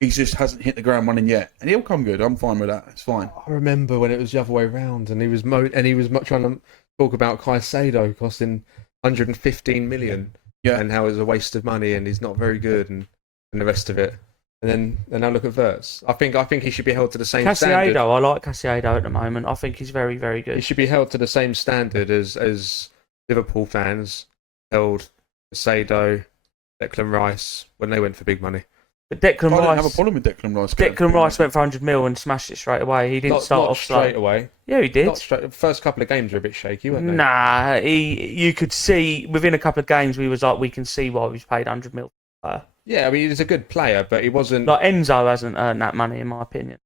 He just hasn't hit the ground running yet. And he'll come good. I'm fine with that. It's fine. I remember when it was the other way round and he was trying to talk about Caicedo costing 115 million and how it's a waste of money and he's not very good and the rest of it. And now look at Wirtz. I think he should be held to the same standard. I like Caicedo at the moment. I think he's very, very good. He should be held to the same standard as Liverpool fans held Caicedo, Declan Rice when they went for big money. But Declan Rice, I don't have a problem with Declan Rice. Declan Rice went for 100 mil and smashed it straight away. He didn't start off straight away. Yeah, he did. Not straight. The first couple of games were a bit shaky, weren't they? Nah, you could see within a couple of games we was like, we can see why we've paid 100 mil. Yeah, I mean, he's a good player, but he wasn't. Like Enzo hasn't earned that money, in my opinion.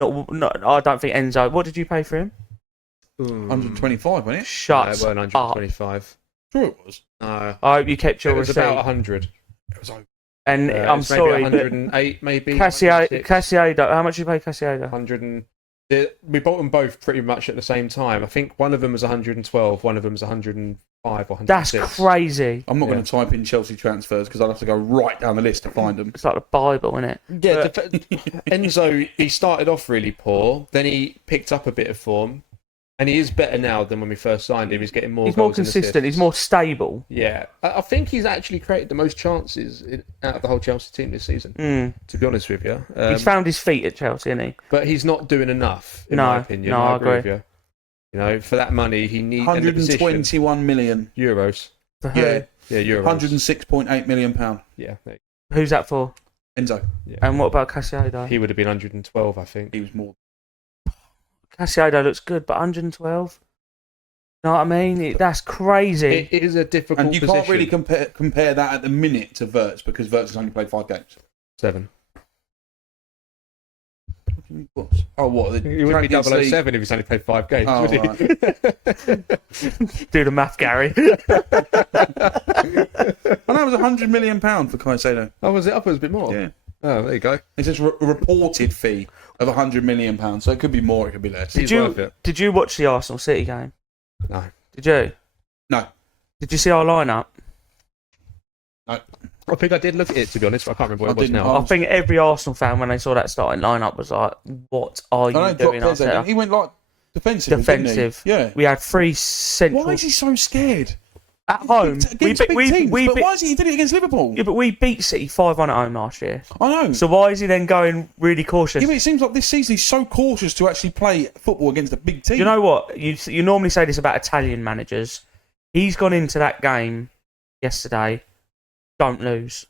Not, I don't think Enzo. What did you pay for him? 125, wasn't it? Shut No, it weren't up. 125. Sure it was. No, I hope you kept your it was receipt. about 100. It was over. And I'm it's sorry, maybe but 108, maybe. Cassiodo. How much did you pay Cassiodo? 100 and we bought them both pretty much at the same time. I think one of them was 112, one of them was 105 or 106. That's crazy. I'm not going to type in Chelsea transfers because I'll have to go right down the list to find them. It's like the Bible, isn't it? Yeah, Enzo, he started off really poor, then he picked up a bit of form, and he is better now than when we first signed him. He's getting more He's goals more and consistent. assists. He's more stable. Yeah, I think he's actually created the most chances out of the whole Chelsea team this season, to be honest with you. He's found his feet at Chelsea, hasn't he? But he's not doing enough, in my opinion. No, I agree. With you. You know, for that money, he needs 121 million. euros. For who? Yeah. Yeah, euros. 106.8 million pound. Yeah, Who's that for? Enzo. yeah. And what about Cassiodo? He would have been 112, I think. He was more. Cassiodo looks good, but 112? You know what I mean? That's crazy. It is a difficult And you position. can't really compare that at the minute to Wirtz because Wirtz has only played 5 games. 7. Oh, what? He wouldn't be Champions League? 007 if he's only played 5 games, Oh, would he? Do the math, Gary. I know it was 100 million pound for Caicedo. Oh, was it up? It was a bit more. Yeah. Oh, there you go. It says a reported fee of 100 million pounds, so it could be more, it could be less. He's worth it. Did you watch the Arsenal City game? No. Did you? No. Did you see our lineup? No. I think I did look at it, to be honest, but I can't remember what I it was didn't. now. I think every Arsenal fan, when they saw that starting lineup, was like, "What are you I know doing, Eze, Arteta?" he went like defensive. Defensive. Yeah. We had 3 central Why is he so scared? at home. Against big teams, but why is he did it against Liverpool? Yeah, but we beat City 5-1 at home last year. I know. So why is he then going really cautious? Yeah, but it seems like this season he's so cautious to actually play football against a big team. Do you know what? You normally say this about Italian managers. He's gone into that game yesterday. Don't lose.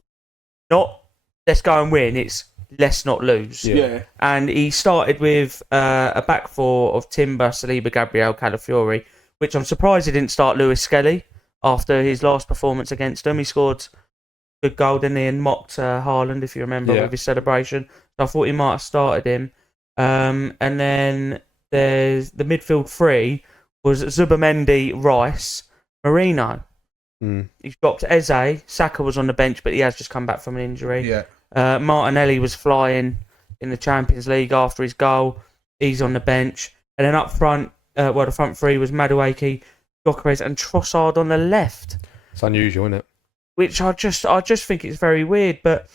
Not let's go and win. It's let's not lose. Yeah. And he started with a back four of Timber, Saliba, Gabriel, Calafiori, which I'm surprised he didn't start Lewis Skelly after his last performance against them. He scored a good goal, didn't he, and mocked Haaland, if you remember, with his celebration. So I thought he might have started him. And then there's the midfield 3 was Zubamendi, Rice, Marino. He's dropped Eze. Saka was on the bench, but he has just come back from an injury. Yeah. Martinelli was flying in the Champions League after his goal. He's on the bench. And then up front, the front 3 was Madueke, Gyökeres and Trossard on the left. It's unusual, isn't it? Which I just think it's very weird. But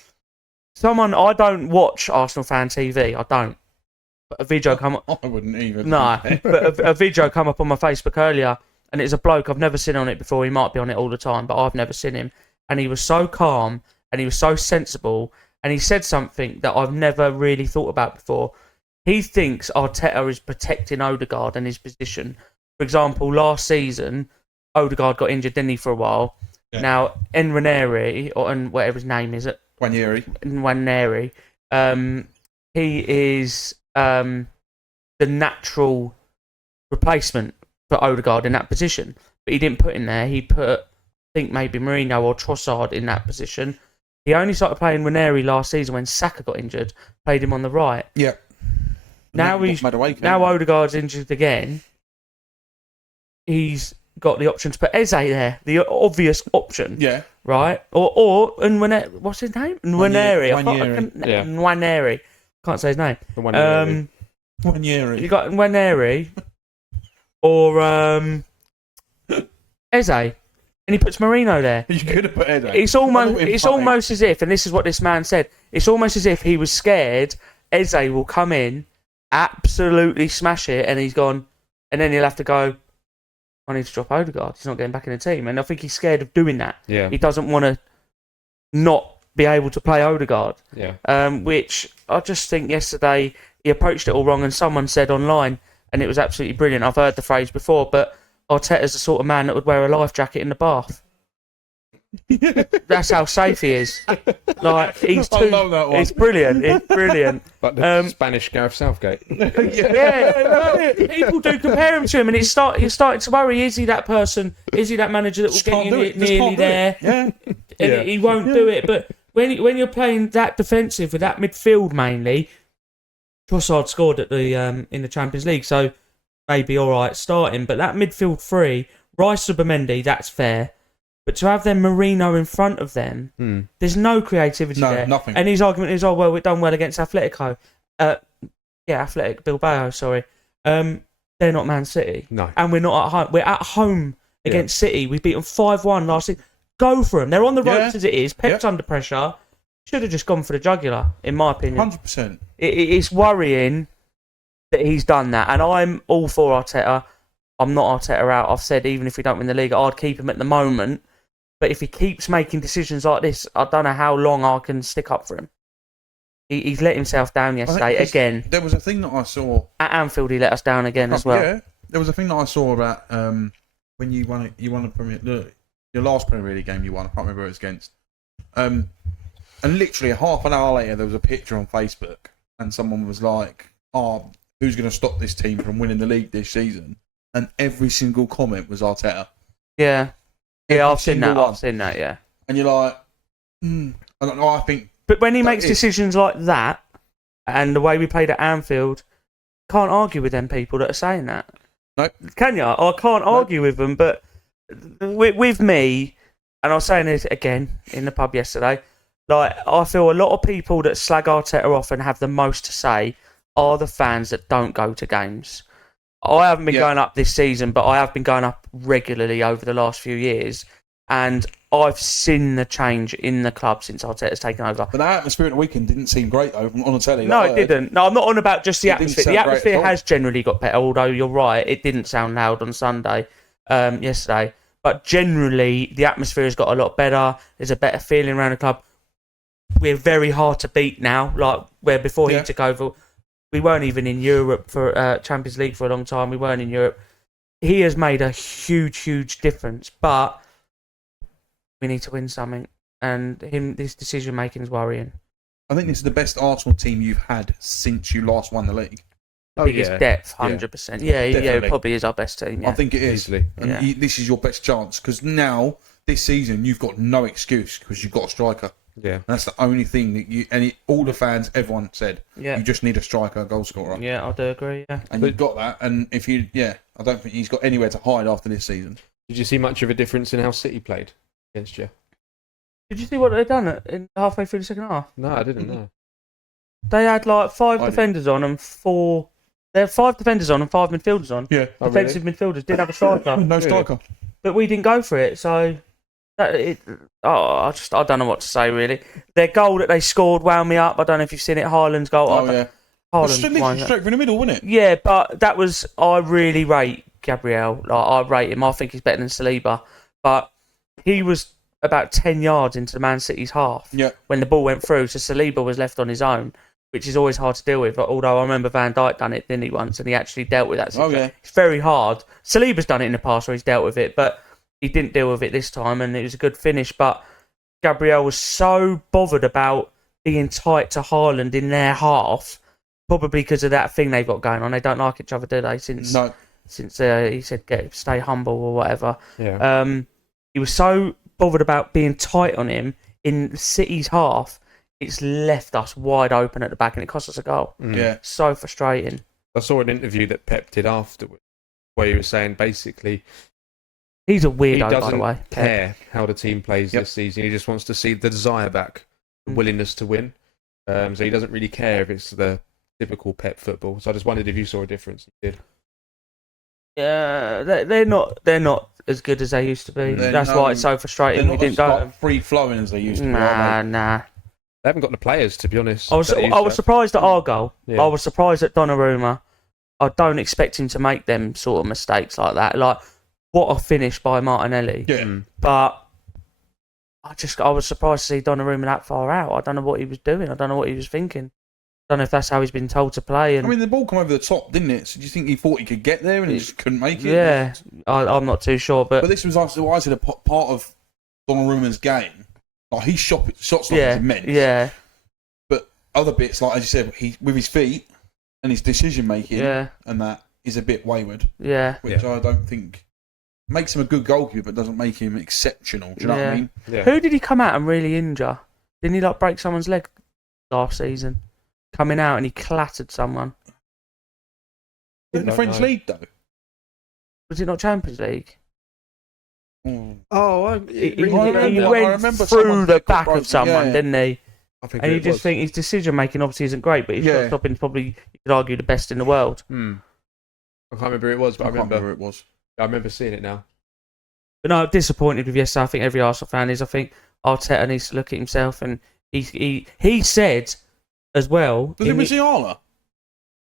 I don't watch Arsenal fan TV. I don't. But a video come up. I wouldn't even. No, but a video come up on my Facebook earlier, and it's a bloke I've never seen on it before. He might be on it all the time, but I've never seen him. And he was so calm, and he was so sensible, and he said something that I've never really thought about before. He thinks Arteta is protecting Odegaard and his position. For example, last season, Odegaard got injured, didn't he, for a while? Yeah. Now, Nwaneri, or whatever his name is, Nwaneri, he is the natural replacement for Odegaard in that position. But he didn't put in there. He put, I think, maybe Marino or Trossard in that position. He only started playing Nwaneri last season when Saka got injured, played him on the right. Yeah. Now Odegaard's injured again. He's got the option to put Eze there, the obvious option. Yeah. Right? Or what's his name? Nwaneri. Nwaneri. Can't say his name. Nwaneri. You got Nwaneri or Eze, and he puts Marino there. You could have put Eze. It's almost as if, and this is what this man said, it's almost as if he was scared Eze will come in, absolutely smash it, and he's gone, and then he'll have to go, I need to drop Odegaard. He's not getting back in the team. And I think he's scared of doing that. Yeah. He doesn't want to not be able to play Odegaard. Yeah. Which I just think yesterday he approached it all wrong, and someone said online, and it was absolutely brilliant. I've heard the phrase before, but Arteta's the sort of man that would wear a life jacket in the bath. That's how safe he is. Like he's I love that one. It's brilliant. It's brilliant. Like the Spanish Gareth Southgate. Yeah, people do compare him to him, and you're starting to worry: is he that person? Is he that manager that will get you nearly there? Yeah, And he won't do it. But when you're playing that defensive with that midfield mainly, Trossard scored at the in the Champions League, so maybe all right starting. But that midfield three, Rice, Zubimendi, that's fair. But to have them Marino in front of them, there's no creativity there. Nothing. And his argument is, oh well, we've done well against Atletico. Athletic Bilbao. Sorry, they're not Man City. No, and we're not at home. We're at home against City. We beat them 5-1 last season. Go for them. They're on the ropes as it is. Pep's under pressure. Should have just gone for the jugular, in my opinion. 100%. It's worrying that he's done that, and I'm all for Arteta. I'm not Arteta out. I've said even if we don't win the league, I'd keep him at the moment. But if he keeps making decisions like this, I don't know how long I can stick up for him. He's let himself down yesterday again. There was a thing that I saw At Anfield. He let us down again as well. Yeah, there was a thing that I saw about when you won a Premier your last Premier League game you won. I can't remember who it was against. And literally half an hour later, there was a picture on Facebook, and someone was like, "Oh, who's going to stop this team from winning the league this season?" And every single comment was Arteta. Yeah. I've seen that. Yeah. And you're like, I don't know. I think. But when he makes decisions like that, and the way we played at Anfield, can't argue with them people that are saying that. No. Can you? I can't argue with them, but with me, and I was saying this again in the pub yesterday, like, I feel a lot of people that slag Arteta off and have the most to say are the fans that don't go to games. I haven't been going up this season, but I have been going up regularly over the last few years, and I've seen the change in the club since Arteta's taken over. But the atmosphere at the weekend didn't seem great, though, on the telly. No, it didn't. No, I'm not on about just the atmosphere. The atmosphere great has generally got better, although you're right, it didn't sound loud on Sunday, yesterday. But generally, the atmosphere has got a lot better. There's a better feeling around the club. We're very hard to beat now, like where before he took over, we weren't even in Europe for Champions League for a long time. We weren't in Europe. He has made a huge, huge difference, but we need to win something, and this decision making is worrying. I think this is the best Arsenal team you've had since you last won the league. Biggest depth, 100%. Yeah, it probably is our best team. Yeah. I think it is. Easily. And this is your best chance, because now, this season, you've got no excuse because you've got a striker. Yeah. And that's the only thing that all the fans, everyone said, you just need a striker, a goal scorer. Yeah, I do agree, yeah. And you've got that, and I don't think he's got anywhere to hide after this season. Did you see much of a difference in how City played against you? Did you see what they'd done in halfway through the second half? No, I didn't know. They had like 5 defenders on and 4... They had 5 defenders on and 5 midfielders on. Yeah. Defensive midfielders did have a striker. No striker. But we didn't go for it, so... I don't know what to say, really. Their goal that they scored wound me up. I don't know if you've seen it. Haaland's goal. Haaland straight from the middle, wasn't it? Yeah, but that was... I really rate Gabriel. Like, I rate him. I think he's better than Saliba. But he was about 10 yards into the Man City's half when the ball went through, so Saliba was left on his own, which is always hard to deal with. Although I remember Van Dijk done it, didn't he, once, and he actually dealt with that situation. It's very hard. Saliba's done it in the past where he's dealt with it, but he didn't deal with it this time, and it was a good finish. But Gabriel was so bothered about being tight to Haaland in their half, probably because of that thing they've got going on. They don't like each other, do they? Since he said stay humble or whatever. Yeah. He was so bothered about being tight on him in City's half. It's left us wide open at the back, and it cost us a goal. Yeah. So frustrating. I saw an interview that Pep did afterwards, where he was saying basically he's a weirdo, he doesn't by the way. care how the team plays this season. He just wants to see the desire back, the willingness to win. So he doesn't really care if it's the typical Pep football. So I just wondered if you saw a difference. You did. Yeah, they're not as good as they used to be. That's why it's so frustrating. They're We didn't go free flowing as they used to be. Nah. They haven't got the players, to be honest. I was surprised at our goal. Yeah. I was surprised at Donnarumma. I don't expect him to make them sort of mistakes like that. Like, what a finish by Martinelli. Yeah. But I was surprised to see Donnarumma that far out. I don't know what he was doing. I don't know what he was thinking. I don't know if that's how he's been told to play. And I mean, the ball came over the top, didn't it? So do you think he thought he could get there and he just couldn't make it? Yeah, I'm not too sure. But this was what I said, a part of Donnarumma's game. Like, his shot stop is immense. Yeah. But other bits, like as you said, he with his feet and his decision making and that is a bit wayward. Yeah. Which I don't think makes him a good goalkeeper, but doesn't make him exceptional. Do you know what I mean? Yeah. Who did he come out and really injure? Didn't he like break someone's leg last season? Coming out and he clattered someone. In the French league, though. Was it not Champions League? Oh, He I went remember through someone the got back broken, of someone, yeah. didn't he? I think And you it just was. think his decision making obviously isn't great, but his Yeah. shot stopping is probably, you could argue, the best in the world. I can't remember who it was, but I can't remember who it was. I remember seeing it now. But no, disappointed with yesterday. I think every Arsenal fan is. I think Arteta needs to look at himself, and he said as well. Was it Musiala?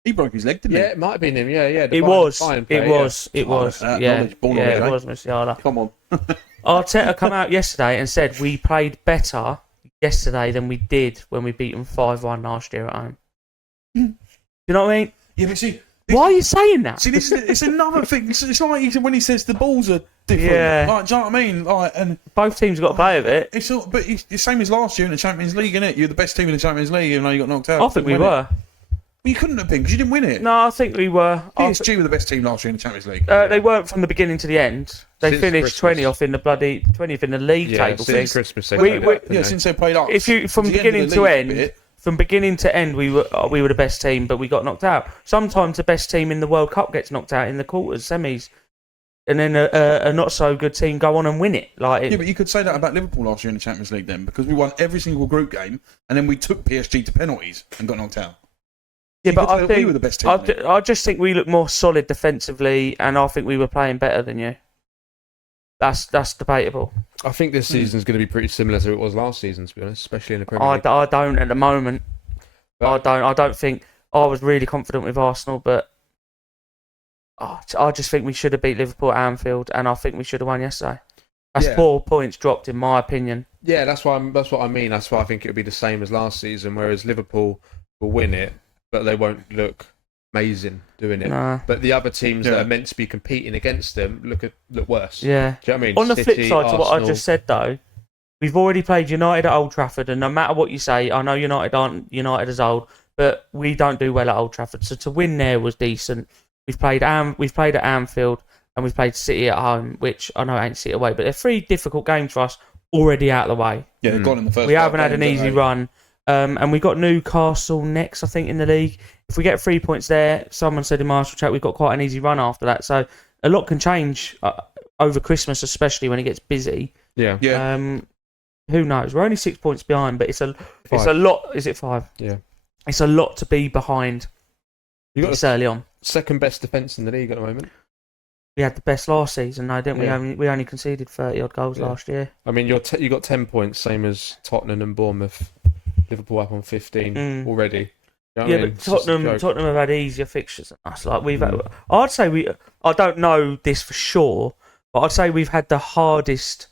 He broke his leg, didn't Yeah, it might have been him. Yeah. It was. It was. It was. that Yeah, knowledge born yeah, of it, it eh? was Musiala. Come on. Arteta come out yesterday and said we played better yesterday than we did when we beat them 5-1 last year at home. Do you know what I mean? Yeah, but see, Why are you saying that? see, this is it's another thing. It's like when he says the balls are different. Yeah. Like, do you know what I mean? Like, and Both teams got to play with it. it's all, but it's the same as last year in the Champions League, isn't it? You're the best team in the Champions League, even though you got knocked out. I think we Didn't win it. were. Well, you couldn't have been because you didn't win it. No, I think we were. PSG were the best team last year in the Champions League. They weren't from the beginning to the end. They Since finished Christmas. 20 off in the bloody 20th in the league table thing. since Christmas. They We- played we- up, didn't Yeah, they? since they played up. If you from To the end of beginning the to league end, bit. from beginning to end, we were the best team, but we got knocked out. Sometimes the best team in the World Cup gets knocked out in the quarters, semis, and then a not so good team go on and win it. Like Yeah, but you could say that about Liverpool last year in the Champions League then, because we won every single group game, and then we took PSG to penalties and got knocked out. yeah, You but could I say that we think were the best team. innit? I just think we look more solid defensively, and I think we were playing better than you. That's debatable. I think this season's going to be pretty similar to it was last season, to be honest, especially in the Premier League. I don't at the moment. But- I don't think I was really confident with Arsenal, but I just think we should have beat Liverpool at Anfield, and I think we should have won yesterday. That's Yeah. 4 points dropped, in my opinion. Yeah, that's what I mean. That's why I think it'll be the same as last season. Whereas Liverpool will win it, but they won't look amazing doing it. Nah. But the other teams Yeah. that are meant to be competing against them look worse. Yeah. Do you know what I mean? On the flip City, side to what I Arsenal. just said, though, we've already played United at Old Trafford, and no matter what you say, I know United aren't United as old, but we don't do well at Old Trafford. So to win there was decent. We've played at Anfield, and we've played City at home, which I know ain't City away, but they're 3 difficult games for us already out of the way. Yeah, they've gone in the first. We five haven't had an games, easy haven't run. And we got Newcastle next, I think, in the league. If we get 3 points there, someone said in Marshall chat, we've got quite an easy run after that. So a lot can change over Christmas, especially when it gets busy. Yeah. they? Yeah. Who knows? We're only 6 points behind, but it's a Five. lot. Is it 5? Yeah. It's a lot to be behind. You got It's the early on. second best defence in the league at the moment. We had the best last season, though, didn't Yeah. we? We only conceded 30 odd goals Yeah. last year. I mean, you got 10 points, same as Tottenham and Bournemouth. Liverpool up on 15 already. You know what Yeah, I mean? but It's just a joke. Tottenham have had easier fixtures than us. Like I'd say I don't know this for sure, but I'd say we've had the hardest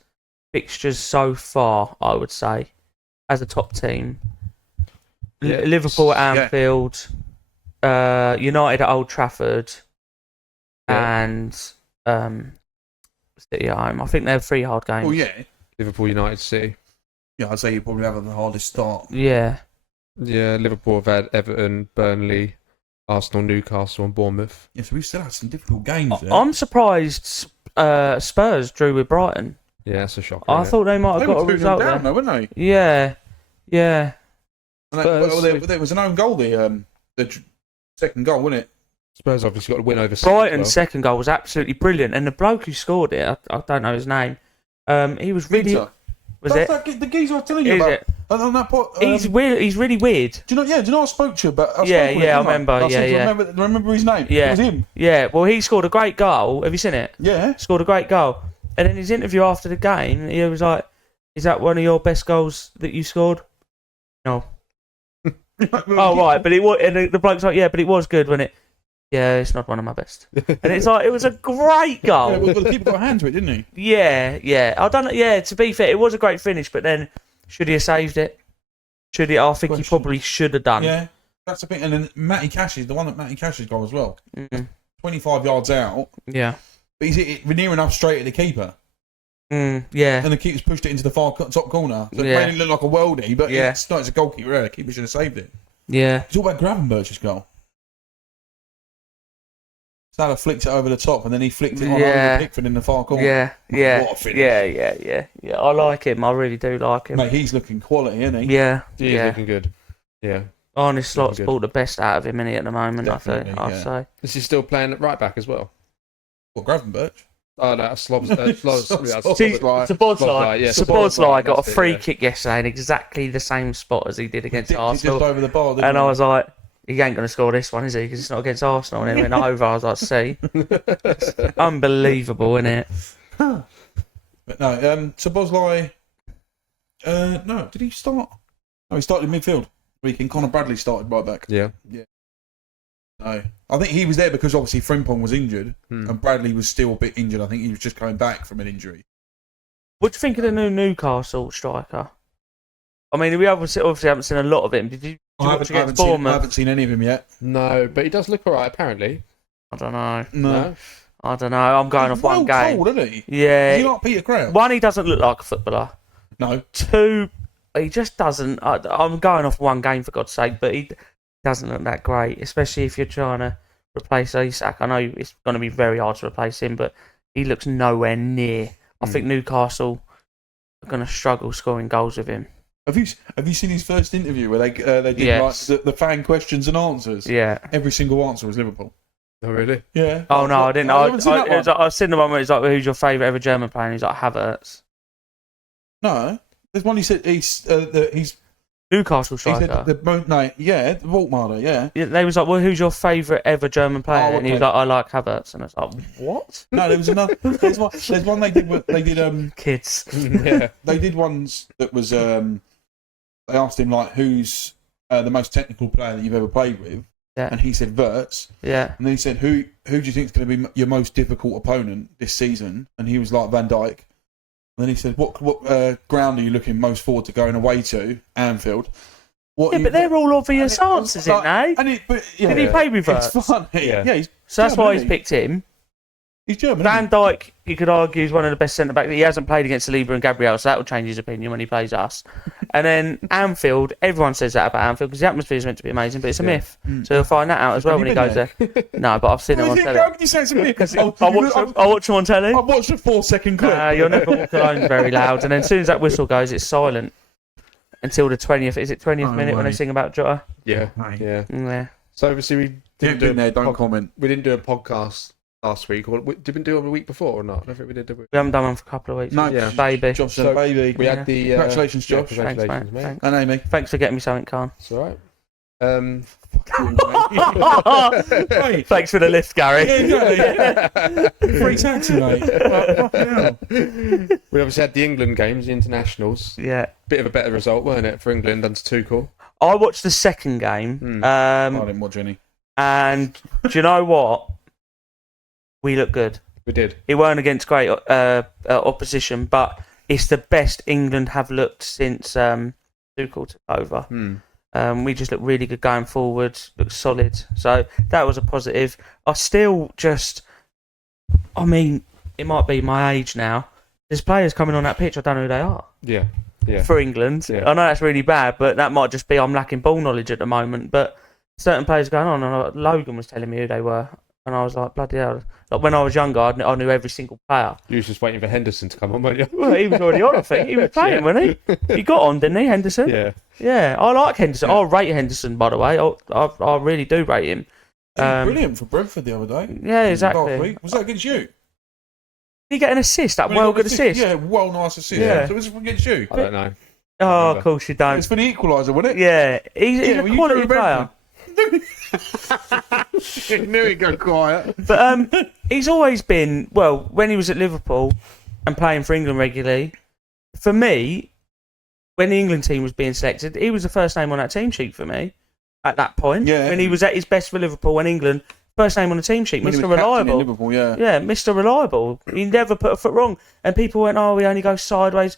fixtures so far. I would say, as a top team, Yeah. Liverpool at Yeah. Anfield, United at Old Trafford, Yeah. and City at home. I think they're 3 hard games. Well, yeah. Liverpool, United, City. Yeah, I'd say you probably have the hardest start. Yeah. Yeah, Liverpool have had Everton, Burnley, Arsenal, Newcastle, and Bournemouth. Yeah, so we've still had some difficult games there. I'm surprised Spurs drew with Brighton. Yeah, that's a shock. I thought they might have They got were a 2-0 result down, there. though, weren't they? Yeah. And that, Spurs, well, there was an own goal, the second goal, wasn't it? Spurs obviously got to win over City. Brighton's as well. second goal was absolutely brilliant, and the bloke who scored it, I don't know his name. He was really. Winter. Was That's it? that, the geezer I was telling you Is about. it? On that pot, He's weird. He's really weird. do you know? Yeah, do you know I spoke to you about? I Yeah, spoke with yeah, him, I remember, I said, yeah. Remember his name? Yeah. It was him. Yeah. Well, he scored a great goal. Have you seen it? Yeah. Scored a great goal. And in his interview after the game, he was like, "Is that one of your best goals that you scored?" No. Oh right, but it was. And the bloke's like, "Yeah, but it was good, wasn't it?" Yeah, it's not one of my best. And it's like, it was a great goal. Yeah, well, the keeper got a hand to it, didn't he? Yeah. I don't know. Yeah, to be fair, it was a great finish, but then should he have saved it? Should he? I think he Question. probably should have done. Yeah, that's the thing. And then Matty Cash's the one that Matty Cash's got as well. Mm. 25 yards out, Yeah. but he's hit it near enough straight at the keeper, Yeah. and the keeper's pushed it into the far top corner. So Yeah. it made it look like a worldie, but Yeah. it's not. It's a goalkeeper there. The keeper should have saved it. Yeah. It's all about Gravenberch's goal. Salah flicked it over the top, and then he flicked it on Yeah. over Pickford in the far corner. Yeah. What a finish. Yeah. I like him. I really do like him. Mate, he's looking quality, isn't he? Yeah. He's looking good. Yeah. Arne Slot's good. brought the best out of him in at the moment, Definitely, I'd say. Is he still playing at right back as well? What, Gravenberch? Oh, no, Slobs. See, Szoboszlai, Szoboszlai Szoboszlai, got a that's it, free yeah. kick yesterday in exactly the same spot as he did against Dipped it Arsenal. just over the bar, didn't And he? I was like, he ain't going to score this one, is he? Because it's not against Arsenal. And it went over. I was like, see? It's unbelievable, isn't it? But no, Szoboszlai... no, did he start? No, he started in midfield. Weekend. Conor Bradley started right back. Yeah. No, I think he was there because obviously Frimpong was injured and Bradley was still a bit injured. I think he was just coming back from an injury. What do you think of the new Newcastle striker? I mean, we obviously haven't seen a lot of him. Did you watch against I Bournemouth? haven't seen any of him yet. No, but he does look alright, apparently. I don't know. No. I don't know. I'm going off one game. Cold, isn't he? Yeah. Is he like Peter Crouch? One, he doesn't look like a footballer. No. Two, he just doesn't. I'm going off one game for God's sake, but he doesn't look that great, especially if you're trying to replace Isak. I know it's going to be very hard to replace him, but he looks nowhere near. I think Newcastle are going to struggle scoring goals with him. Have you seen his first interview where they did Yes. like the fan questions and answers? Yeah. Every single answer was Liverpool. Oh, really? Yeah. Oh no, I didn't. You haven't seen that one? I've seen the one where it's like, "Who's your favourite ever German player?" And he's like, "Havertz." No. There's one he said he's Newcastle he said striker. the Volkmacher, yeah. Yeah, they was like, "Well, who's your favourite ever German player?" Oh, And he was okay. like, "I like Havertz." And I was like, "What?" No, there was another. There's one they did. Kids. Yeah. They did ones that was they asked him like who's the most technical player that you've ever played with, Yeah. and he said Wirtz, Yeah. and then he said who do you think is going to be your most difficult opponent this season, and he was like Van Dijk. And then he said what ground are you looking most forward to going away to? Anfield. What Yeah, but they're all obvious answers, isn't they? Did he play with It's Wirtz? funny. Yeah. Yeah, he's So that's German, why isn't he's picked him. He's German. Van isn't Dijk, you could argue, is one of the best centre backs. He hasn't played against Saliba and Gabriel, so that will change his opinion when he plays us. And then Anfield, everyone says that about Anfield because the atmosphere is meant to be amazing, but it's a myth. So he'll find that out as well when he goes there. No, but I've seen him on he? telly. How can you say it's a myth? I watch him on telly. I watched a 4-second clip. You'll never walk alone very loud. And then as soon as that whistle goes, it's silent until the 20th. Is it 20th minute when they sing about Jota? Yeah. Right. Yeah. Yeah. So obviously we You've been there, don't comment. We didn't do a podcast last week. Or did we do it a week before or not? I don't think we did. We haven't done one for a couple of weeks. No, Yeah. Baby. Josh So and baby. We had the Congratulations, yeah, Josh. congratulations, Thanks, mate. mate. And Amy. Thanks for getting me something, Khan. It's all right. Thanks for the lift, Gary. Free taxi, mate. Fucking hell. We obviously had the England games, the internationals. Yeah. Bit of a better result, weren't it, for England under Tuchel? I watched the second game, I didn't watch any. and do you know what? We look good. We did. It weren't against great opposition, but it's the best England have looked since Tuchel took over. We just look really good going forward, look solid. So that was a positive. I mean, it might be my age now. There's players coming on that pitch, I don't know who they are. Yeah. Yeah. For England. Yeah. I know that's really bad, but that might just be I'm lacking ball knowledge at the moment. But certain players going on, and Logan was telling me who they were, and I was like, bloody hell. Like when I was younger, I knew every single player. You was just waiting for Henderson to come on, weren't you? Well, he was already on, I think. He was playing, wasn't he? He got on, didn't he, Henderson? Yeah. Yeah, I like Henderson. I rate Henderson, by the way. I really do rate him. He was brilliant for Brentford the other day. Yeah, exactly. Last week. Was that against you? Did he get an assist? That When he well got good an assist? Yeah, well nice assist. Yeah. So it was against you. I don't know. Oh, of course you don't. It's for the equaliser, wasn't it? Yeah, he's Yeah, a well, you quality drew player. You knew he'd go quiet. But he's always been, well, when he was at Liverpool and playing for England regularly, for me, when the England team was being selected, he was the first name on that team sheet for me at that point. Yeah. When he was at his best for Liverpool and England, first name on the team sheet, When he Mr. was captain in Reliable. Liverpool, yeah. Yeah, Mr. Reliable. He never put a foot wrong. And people went, oh, he only goes sideways.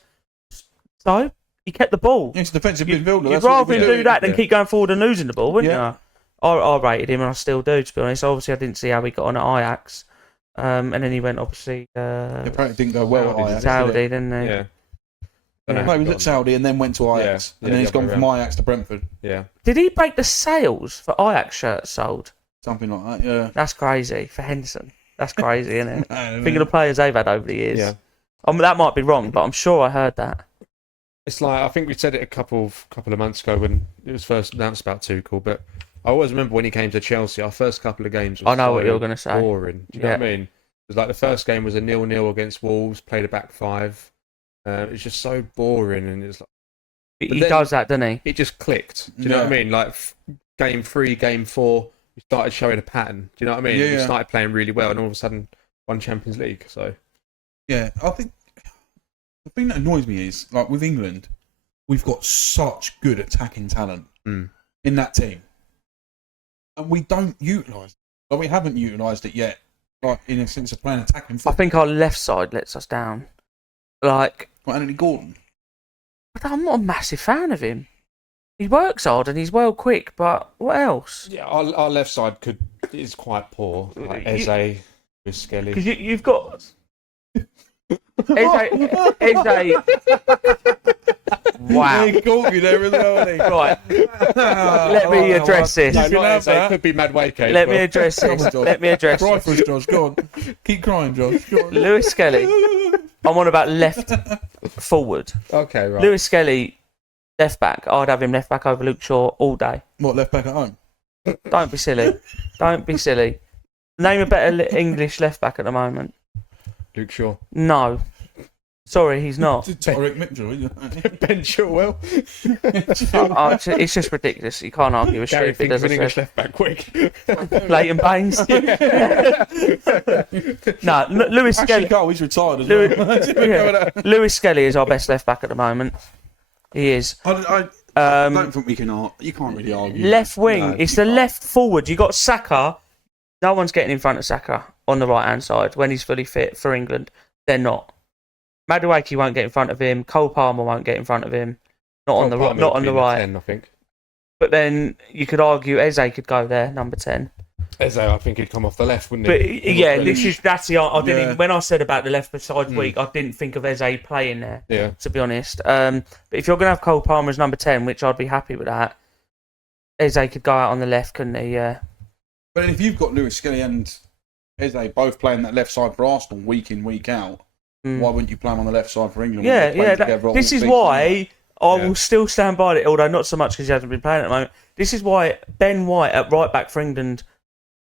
So, he kept the ball. He's a defensive midfielder. You'd That's what rather he him was do doing. that than keep going forward and losing the ball, wouldn't Yeah. you? I rated him and I still do, to be honest. Obviously, I didn't see how he got on at Ajax. And then he went, obviously, Apparently didn't go well at Ajax. Saudi, did it? didn't he? Yeah. No, he was at Saudi and then went to Ajax. Yeah, And then the he's other gone way from around. Ajax to Brentford. Yeah. Did he break the sales for Ajax shirts sold? something like that. Yeah. That's crazy for Henderson. That's crazy, isn't it? I don't Think of know. the players they've had over the years. Yeah. That might be wrong, but I'm sure I heard that. It's like, I think we said it a couple of months ago when it was first announced about Tuchel, but I always remember when he came to Chelsea, our first couple of games was I know what so you're going to say. boring. Do you know what I mean? It was like the first game was a 0-0 against Wolves, played a back five. It's just so boring, and it's like, He then- does that, doesn't he? it just clicked. Do you know what I mean? Like game 3, game 4, we started showing a pattern. Do you know what I mean? Yeah, We yeah. started playing really well, and all of a sudden won Champions League. So Yeah, I think the thing that annoys me is, like, with England, we've got such good attacking talent in that team. And we don't utilise it. Like, we haven't utilised it yet, like, in a sense of playing attacking I football. think our left side lets us down. Like, Like Anthony Gordon. I'm not a massive fan of him. He works hard and he's well quick, but what else? yeah, our left side is quite poor. Like Eze, with Skelly. Because you've got Eze. Wow. He caught me there as well, didn't he? Right. Let me address this. No, You can not have Eze, that. it could be Madueke. Let me address Come on, this. Josh. Let me address Cry this. for us, Josh. Go on. Keep crying, Josh. Go on. Lewis Skelly. I'm on about left forward. Okay, right. Lewis Skelly, left back. I'd have him left back over Luke Shaw all day. What, left back at home? Don't be silly. Don't be silly. Name a better English left back at the moment. Luke Shaw. No. Sorry, he's not. Tyrick Mitchell, isn't it? Ben Chilwell. It's just ridiculous. You can't argue with Gary, stupid think as of I an English said. left back quick. Leighton Baines. No, Lewis Ashley Skelly. Cole, he's retired as Lewis, well. yeah. Lewis Skelly is our best left back at the moment. He is. I don't think we can argue. You can't really argue. Left wing. No, It's you the can't. left forward. You got Saka. No one's getting in front of Saka on the right hand side when he's fully fit for England. They're not. Madueke won't get in front of him. Cole Palmer won't get in front of him. Not on the right. Not on the right. 10, I think. But then you could argue Eze could go there, number 10. Eze, I think he'd come off the left, wouldn't But he? yeah, that's the. I didn't. Yeah. Even, when I said about the left side week, I didn't think of Eze playing there. Yeah. To be honest, but if you're going to have Cole Palmer as number 10, which I'd be happy with that, Eze could go out on the left, couldn't he? Yeah. But if you've got Lewis Skelly and Eze both playing that left side for Arsenal week in, week out, why wouldn't you play them on the left side for England? when Yeah, they're playing yeah. together all This is season? why I Yeah. will still stand by it, although not so much because he hasn't been playing at the moment. This is why Ben White at right back for England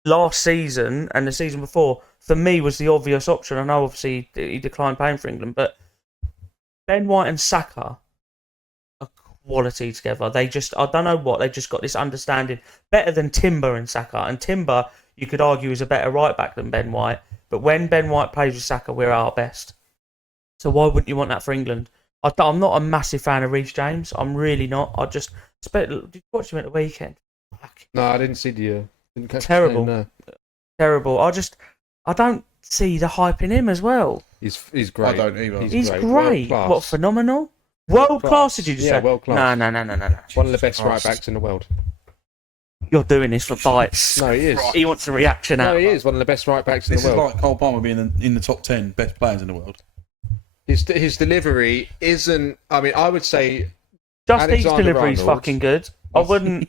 last season and the season before, for me, was the obvious option. I know obviously he declined playing for England, but Ben White and Saka are quality together. They just, I don't know what, they just got this understanding better than Timber and Saka. And Timber, you could argue, is a better right back than Ben White. But when Ben White plays with Saka, we're our best. So why wouldn't you want that for England? I'm not a massive fan of Reece James. I'm really not. I just did you watch him at the weekend? Fuck. No, I didn't see the. Didn't catch Terrible. The name, no. Terrible. I don't see the hype in him as well. He's great. I don't either. He's World great. class. What, phenomenal? World class, did you just Yeah, say? world class. No. One of the best Christ. right backs in the world. You're doing this for bites. No, he is. He wants a reaction out. No, he is one of the best right backs in This the is world. like Cole Palmer being in the top 10 best players in the world. His delivery isn't. I mean, I would say Just Eat's Alexander delivery's Arnold. fucking good. I wouldn't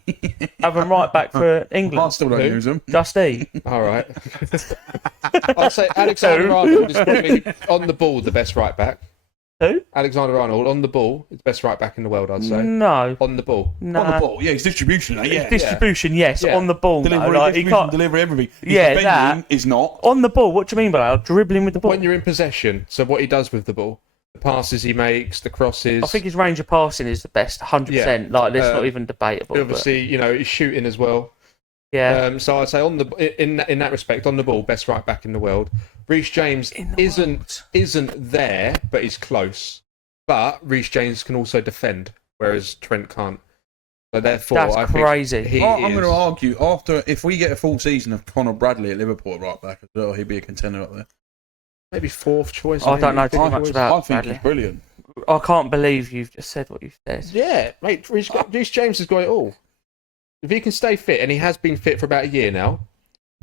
have him right back for I England. still don't Who? use him. Just Eat. all right. I'd say Alexander Arnold is probably on the ball the best right back. Who? Alexander Arnold on the ball is the best right back in the world. I'd say No. on the ball. No. On the ball, yeah, his distribution, yeah. Distribution, yes. Yeah. On the ball, Delivery, no. Like, he distribution, can't. delivery, everything. His Yeah, defending is not. On the ball, what do you mean by that? Dribbling with the ball? When you're in possession, so what he does with the ball, the passes he makes, the crosses. I think his range of passing is the best, 100%. Yeah. Like, that's not even debatable. but- obviously, you know, he's shooting as well. yeah. So I'd say in that respect, on the ball, best right back in the world. Reece James In the isn't there, but he's close. But Reece James can also defend, whereas Trent can't. So therefore, That's I think crazy. he I'm is. going to argue, if we get a full season of Conor Bradley at Liverpool at right back as well, he'd be a contender up there. Maybe fourth choice. I don't maybe know fifth too much choice. about I think Bradley. he's brilliant. I can't believe you've just said what you've said. Yeah, mate. Reece James has got it all. If he can stay fit, and he has been fit for about a year now,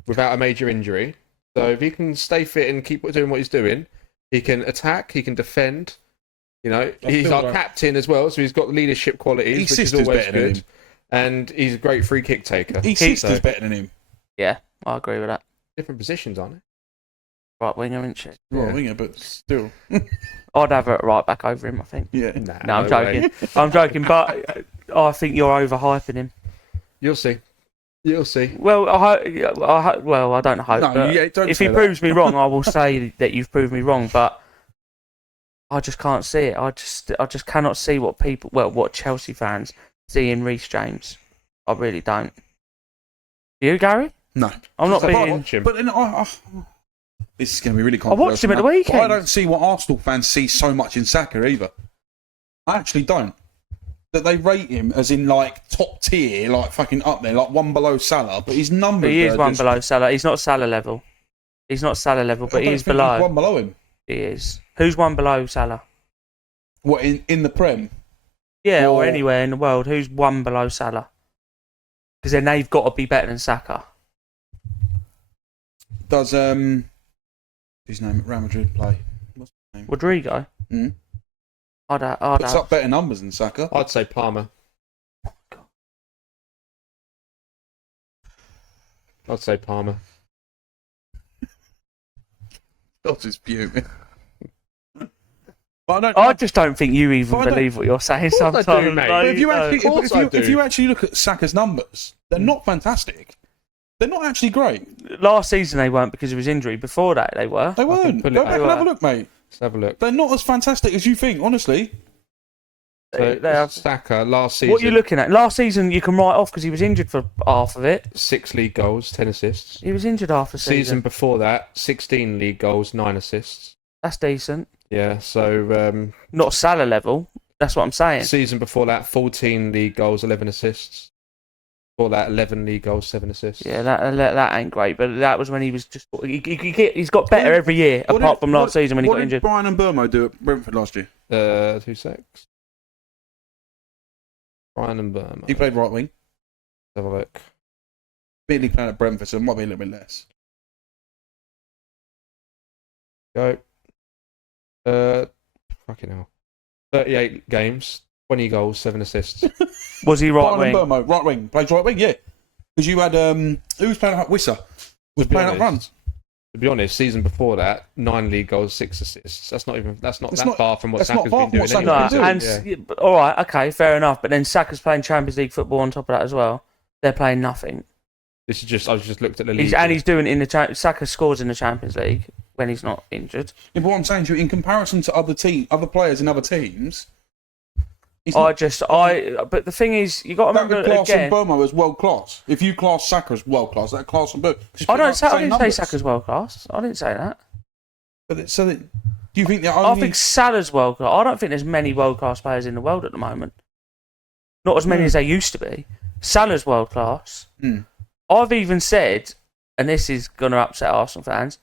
without a major injury. So if he can stay fit and keep doing what he's doing, he can attack, he can defend. You know, he's feel our like- captain as well, so he's got leadership qualities, His which is sister's always better than good. him. And he's a great free kick taker. His So- sister's better than him. Yeah, I agree with that. Different positions, aren't they? Right winger, isn't she? Well, Yeah. winger, but still. I'd have her at right back over him, I think. Yeah. Nah, No, I'm no joking. way. I'm joking, but I think you're overhyping him. You'll see. You'll see. Well, I don't hope. No, but yeah, don't if say he that. proves me wrong, I will say that you've proved me wrong. But I just can't see it. I just cannot see what Chelsea fans see in Reece James. I really don't. Do you, Gary? No. I'm not Just being. watch him. But then this is going to be really I controversial. watched him at the now, but weekend. I don't see what Arsenal fans see so much in Saka either. I actually don't. That they rate him as in like top tier, like fucking up there, like one below Salah, but his numbers. But he is are one just- below Salah. He's not Salah level. He's not Salah level, I but don't he's think below. He's one below him. He is. Who's one below Salah? What in the Prem? Yeah, or Or- anywhere in the world. Who's one below Salah? Because then they've got to be better than Saka. Does his name at Real Madrid play? What's his name? Rodrigo. Mm. I'd Puts up better numbers than Saka. I'd say Palmer. I'd say Palmer. That's his view. But I don't. I just don't think you even But I don't- believe what you're saying Of course I sometimes. do, mate. like, But if you actually, Of course I do. if you actually look at Saka's numbers, they're not fantastic. They're not actually great. last season they weren't because of his injury. Before that they were. They weren't. pull it Go back. back and have a look, mate. Let's have a look. They're not as fantastic as you think, honestly. So, They have- Saka last season. What are you looking at? Last season you can write off because he was injured for half of it. 6 league goals, 10 assists. He was injured half the Season season. before that, 16 league goals, 9 assists. That's decent. Yeah, so Not Salah level. That's what I'm saying. season before that, 14 league goals, 11 assists. Before that, 11 league goals, 7 assists. Yeah, that ain't great, but that was when he was just. He's got better every year, What apart did- from last what- season when he what got did injured. Brian and Burmo do at Brentford last year? 2 secs. Brian and Burma. He played right wing. Let's have a look. Admittedly playing at Brentford, so it might be a little bit less. Go. Fucking hell. 38 games, 20 goals, 7 assists. Was he right Brian wing? and Burmo, right wing. Plays right wing, yeah. Because you had who was playing up Wissa? Was To be playing up honest, runs. To be honest, season before that, 9 league goals, 6 assists. That's not That's that not- far from what that's not Saka's far been from doing. what Saka's anyway. been doing. and Yeah. all right, okay, fair enough. But then Saka's playing Champions League football on top of that as well. They're playing nothing. This is just, I was just looked at the league. He's doing it in the Saka scores in the Champions League when he's not injured. Yeah, but what I'm saying to you, in comparison to other players in other teams, he's But the thing is, you got to that remember would class again. Burmo as world class. If you class Saka as world class, that class and Burmo. I didn't say Saka's world class. I didn't say that. Do you think that I think Salah's world class. I don't think there's many world class players in the world at the moment. Not as many as there used to be. Salah's world class. Hmm. I've even said, and this is going to upset Arsenal fans,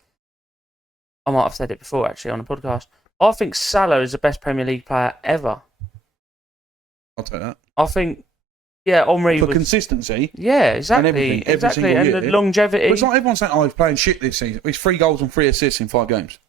I might have said it before actually on the podcast, I think Salah is the best Premier League player ever. I'll take that. I think, yeah, Henry For was... consistency, Yeah, exactly. everything, every exactly. single And year. the longevity. but it's like everyone's saying, oh, he's playing shit this season. He's 3 goals and 3 assists in 5 games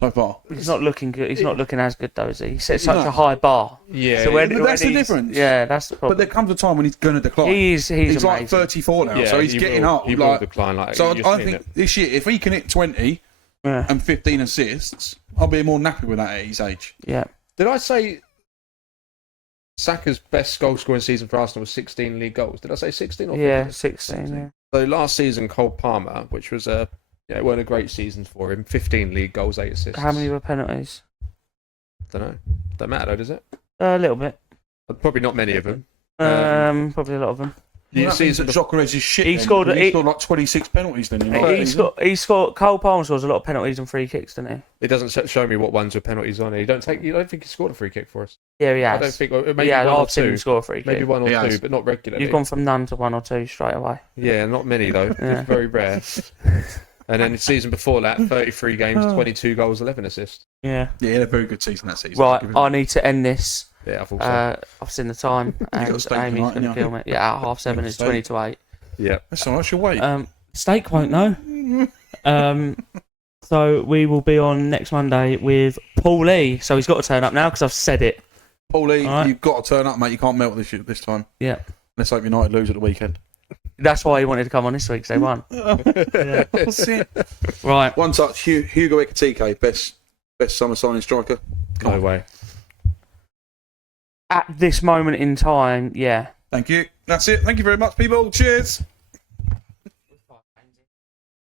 so far. He's not looking good. He's not looking as good though, is he? He set such No. a high bar. Yeah. So But that's the he's- difference. Yeah, that's the But problem. there comes a time when he's going to decline. He's He's like amazing. 34 now, yeah, so he's he getting will, up. He will Like, decline. Like, so you're I seeing think it. this year, if he can hit 20 Yeah. and 15 assists, I'll be more nappy with that at his age. Yeah. Did I say Saka's best goal scoring season for Arsenal was 16 league goals? Did I say 16 or 15? Yeah, 16. Yeah. So last season, Cole Palmer, which was it weren't a great season for him. 15 league goals, 8 assists. How many were penalties? Don't know. Don't matter though, does it? A little bit. Probably not many of them. Probably a lot of them. The Well, that means season that Jokeres is shit. He then, scored- because he- scored like 26 penalties then. He scored. Cole Palmer scores a lot of penalties and free kicks, doesn't he? it doesn't show me what ones were penalties on. You don't think he scored a free kick for us? Yeah, he has. I don't think. Maybe yeah, one or I've seen him two. score a free kick. Maybe one or He two, has. but not regularly. You've gone from none to 1 or 2 straight away. Yeah, not many though. Yeah. It's very rare. And then the season before that, 33 games, 22 goals, 11 assists. Yeah. Yeah, he had a very good season that season. Right, Give him- I need to end this. Yeah, I thought so. I've seen the time, got a and steak Amy's tonight, going to haven't kill me. Yeah, at 7:30, it's steak. 20 to 8. Yeah. That's all right, she'll wait. Steak won't know. So we will be on next Monday with Paul Lee. So he's got to turn up now because I've said it. Paulie, all right. you've got to turn up, mate. You can't melt this time. Yeah. Let's hope United lose at the weekend. That's why he wanted to come on this week, so they won. Yeah. What's it? Right. One touch, Hugo Ekitike, best summer signing striker. No way. At this moment in time, yeah. Thank you. That's it. Thank you very much, people. Cheers.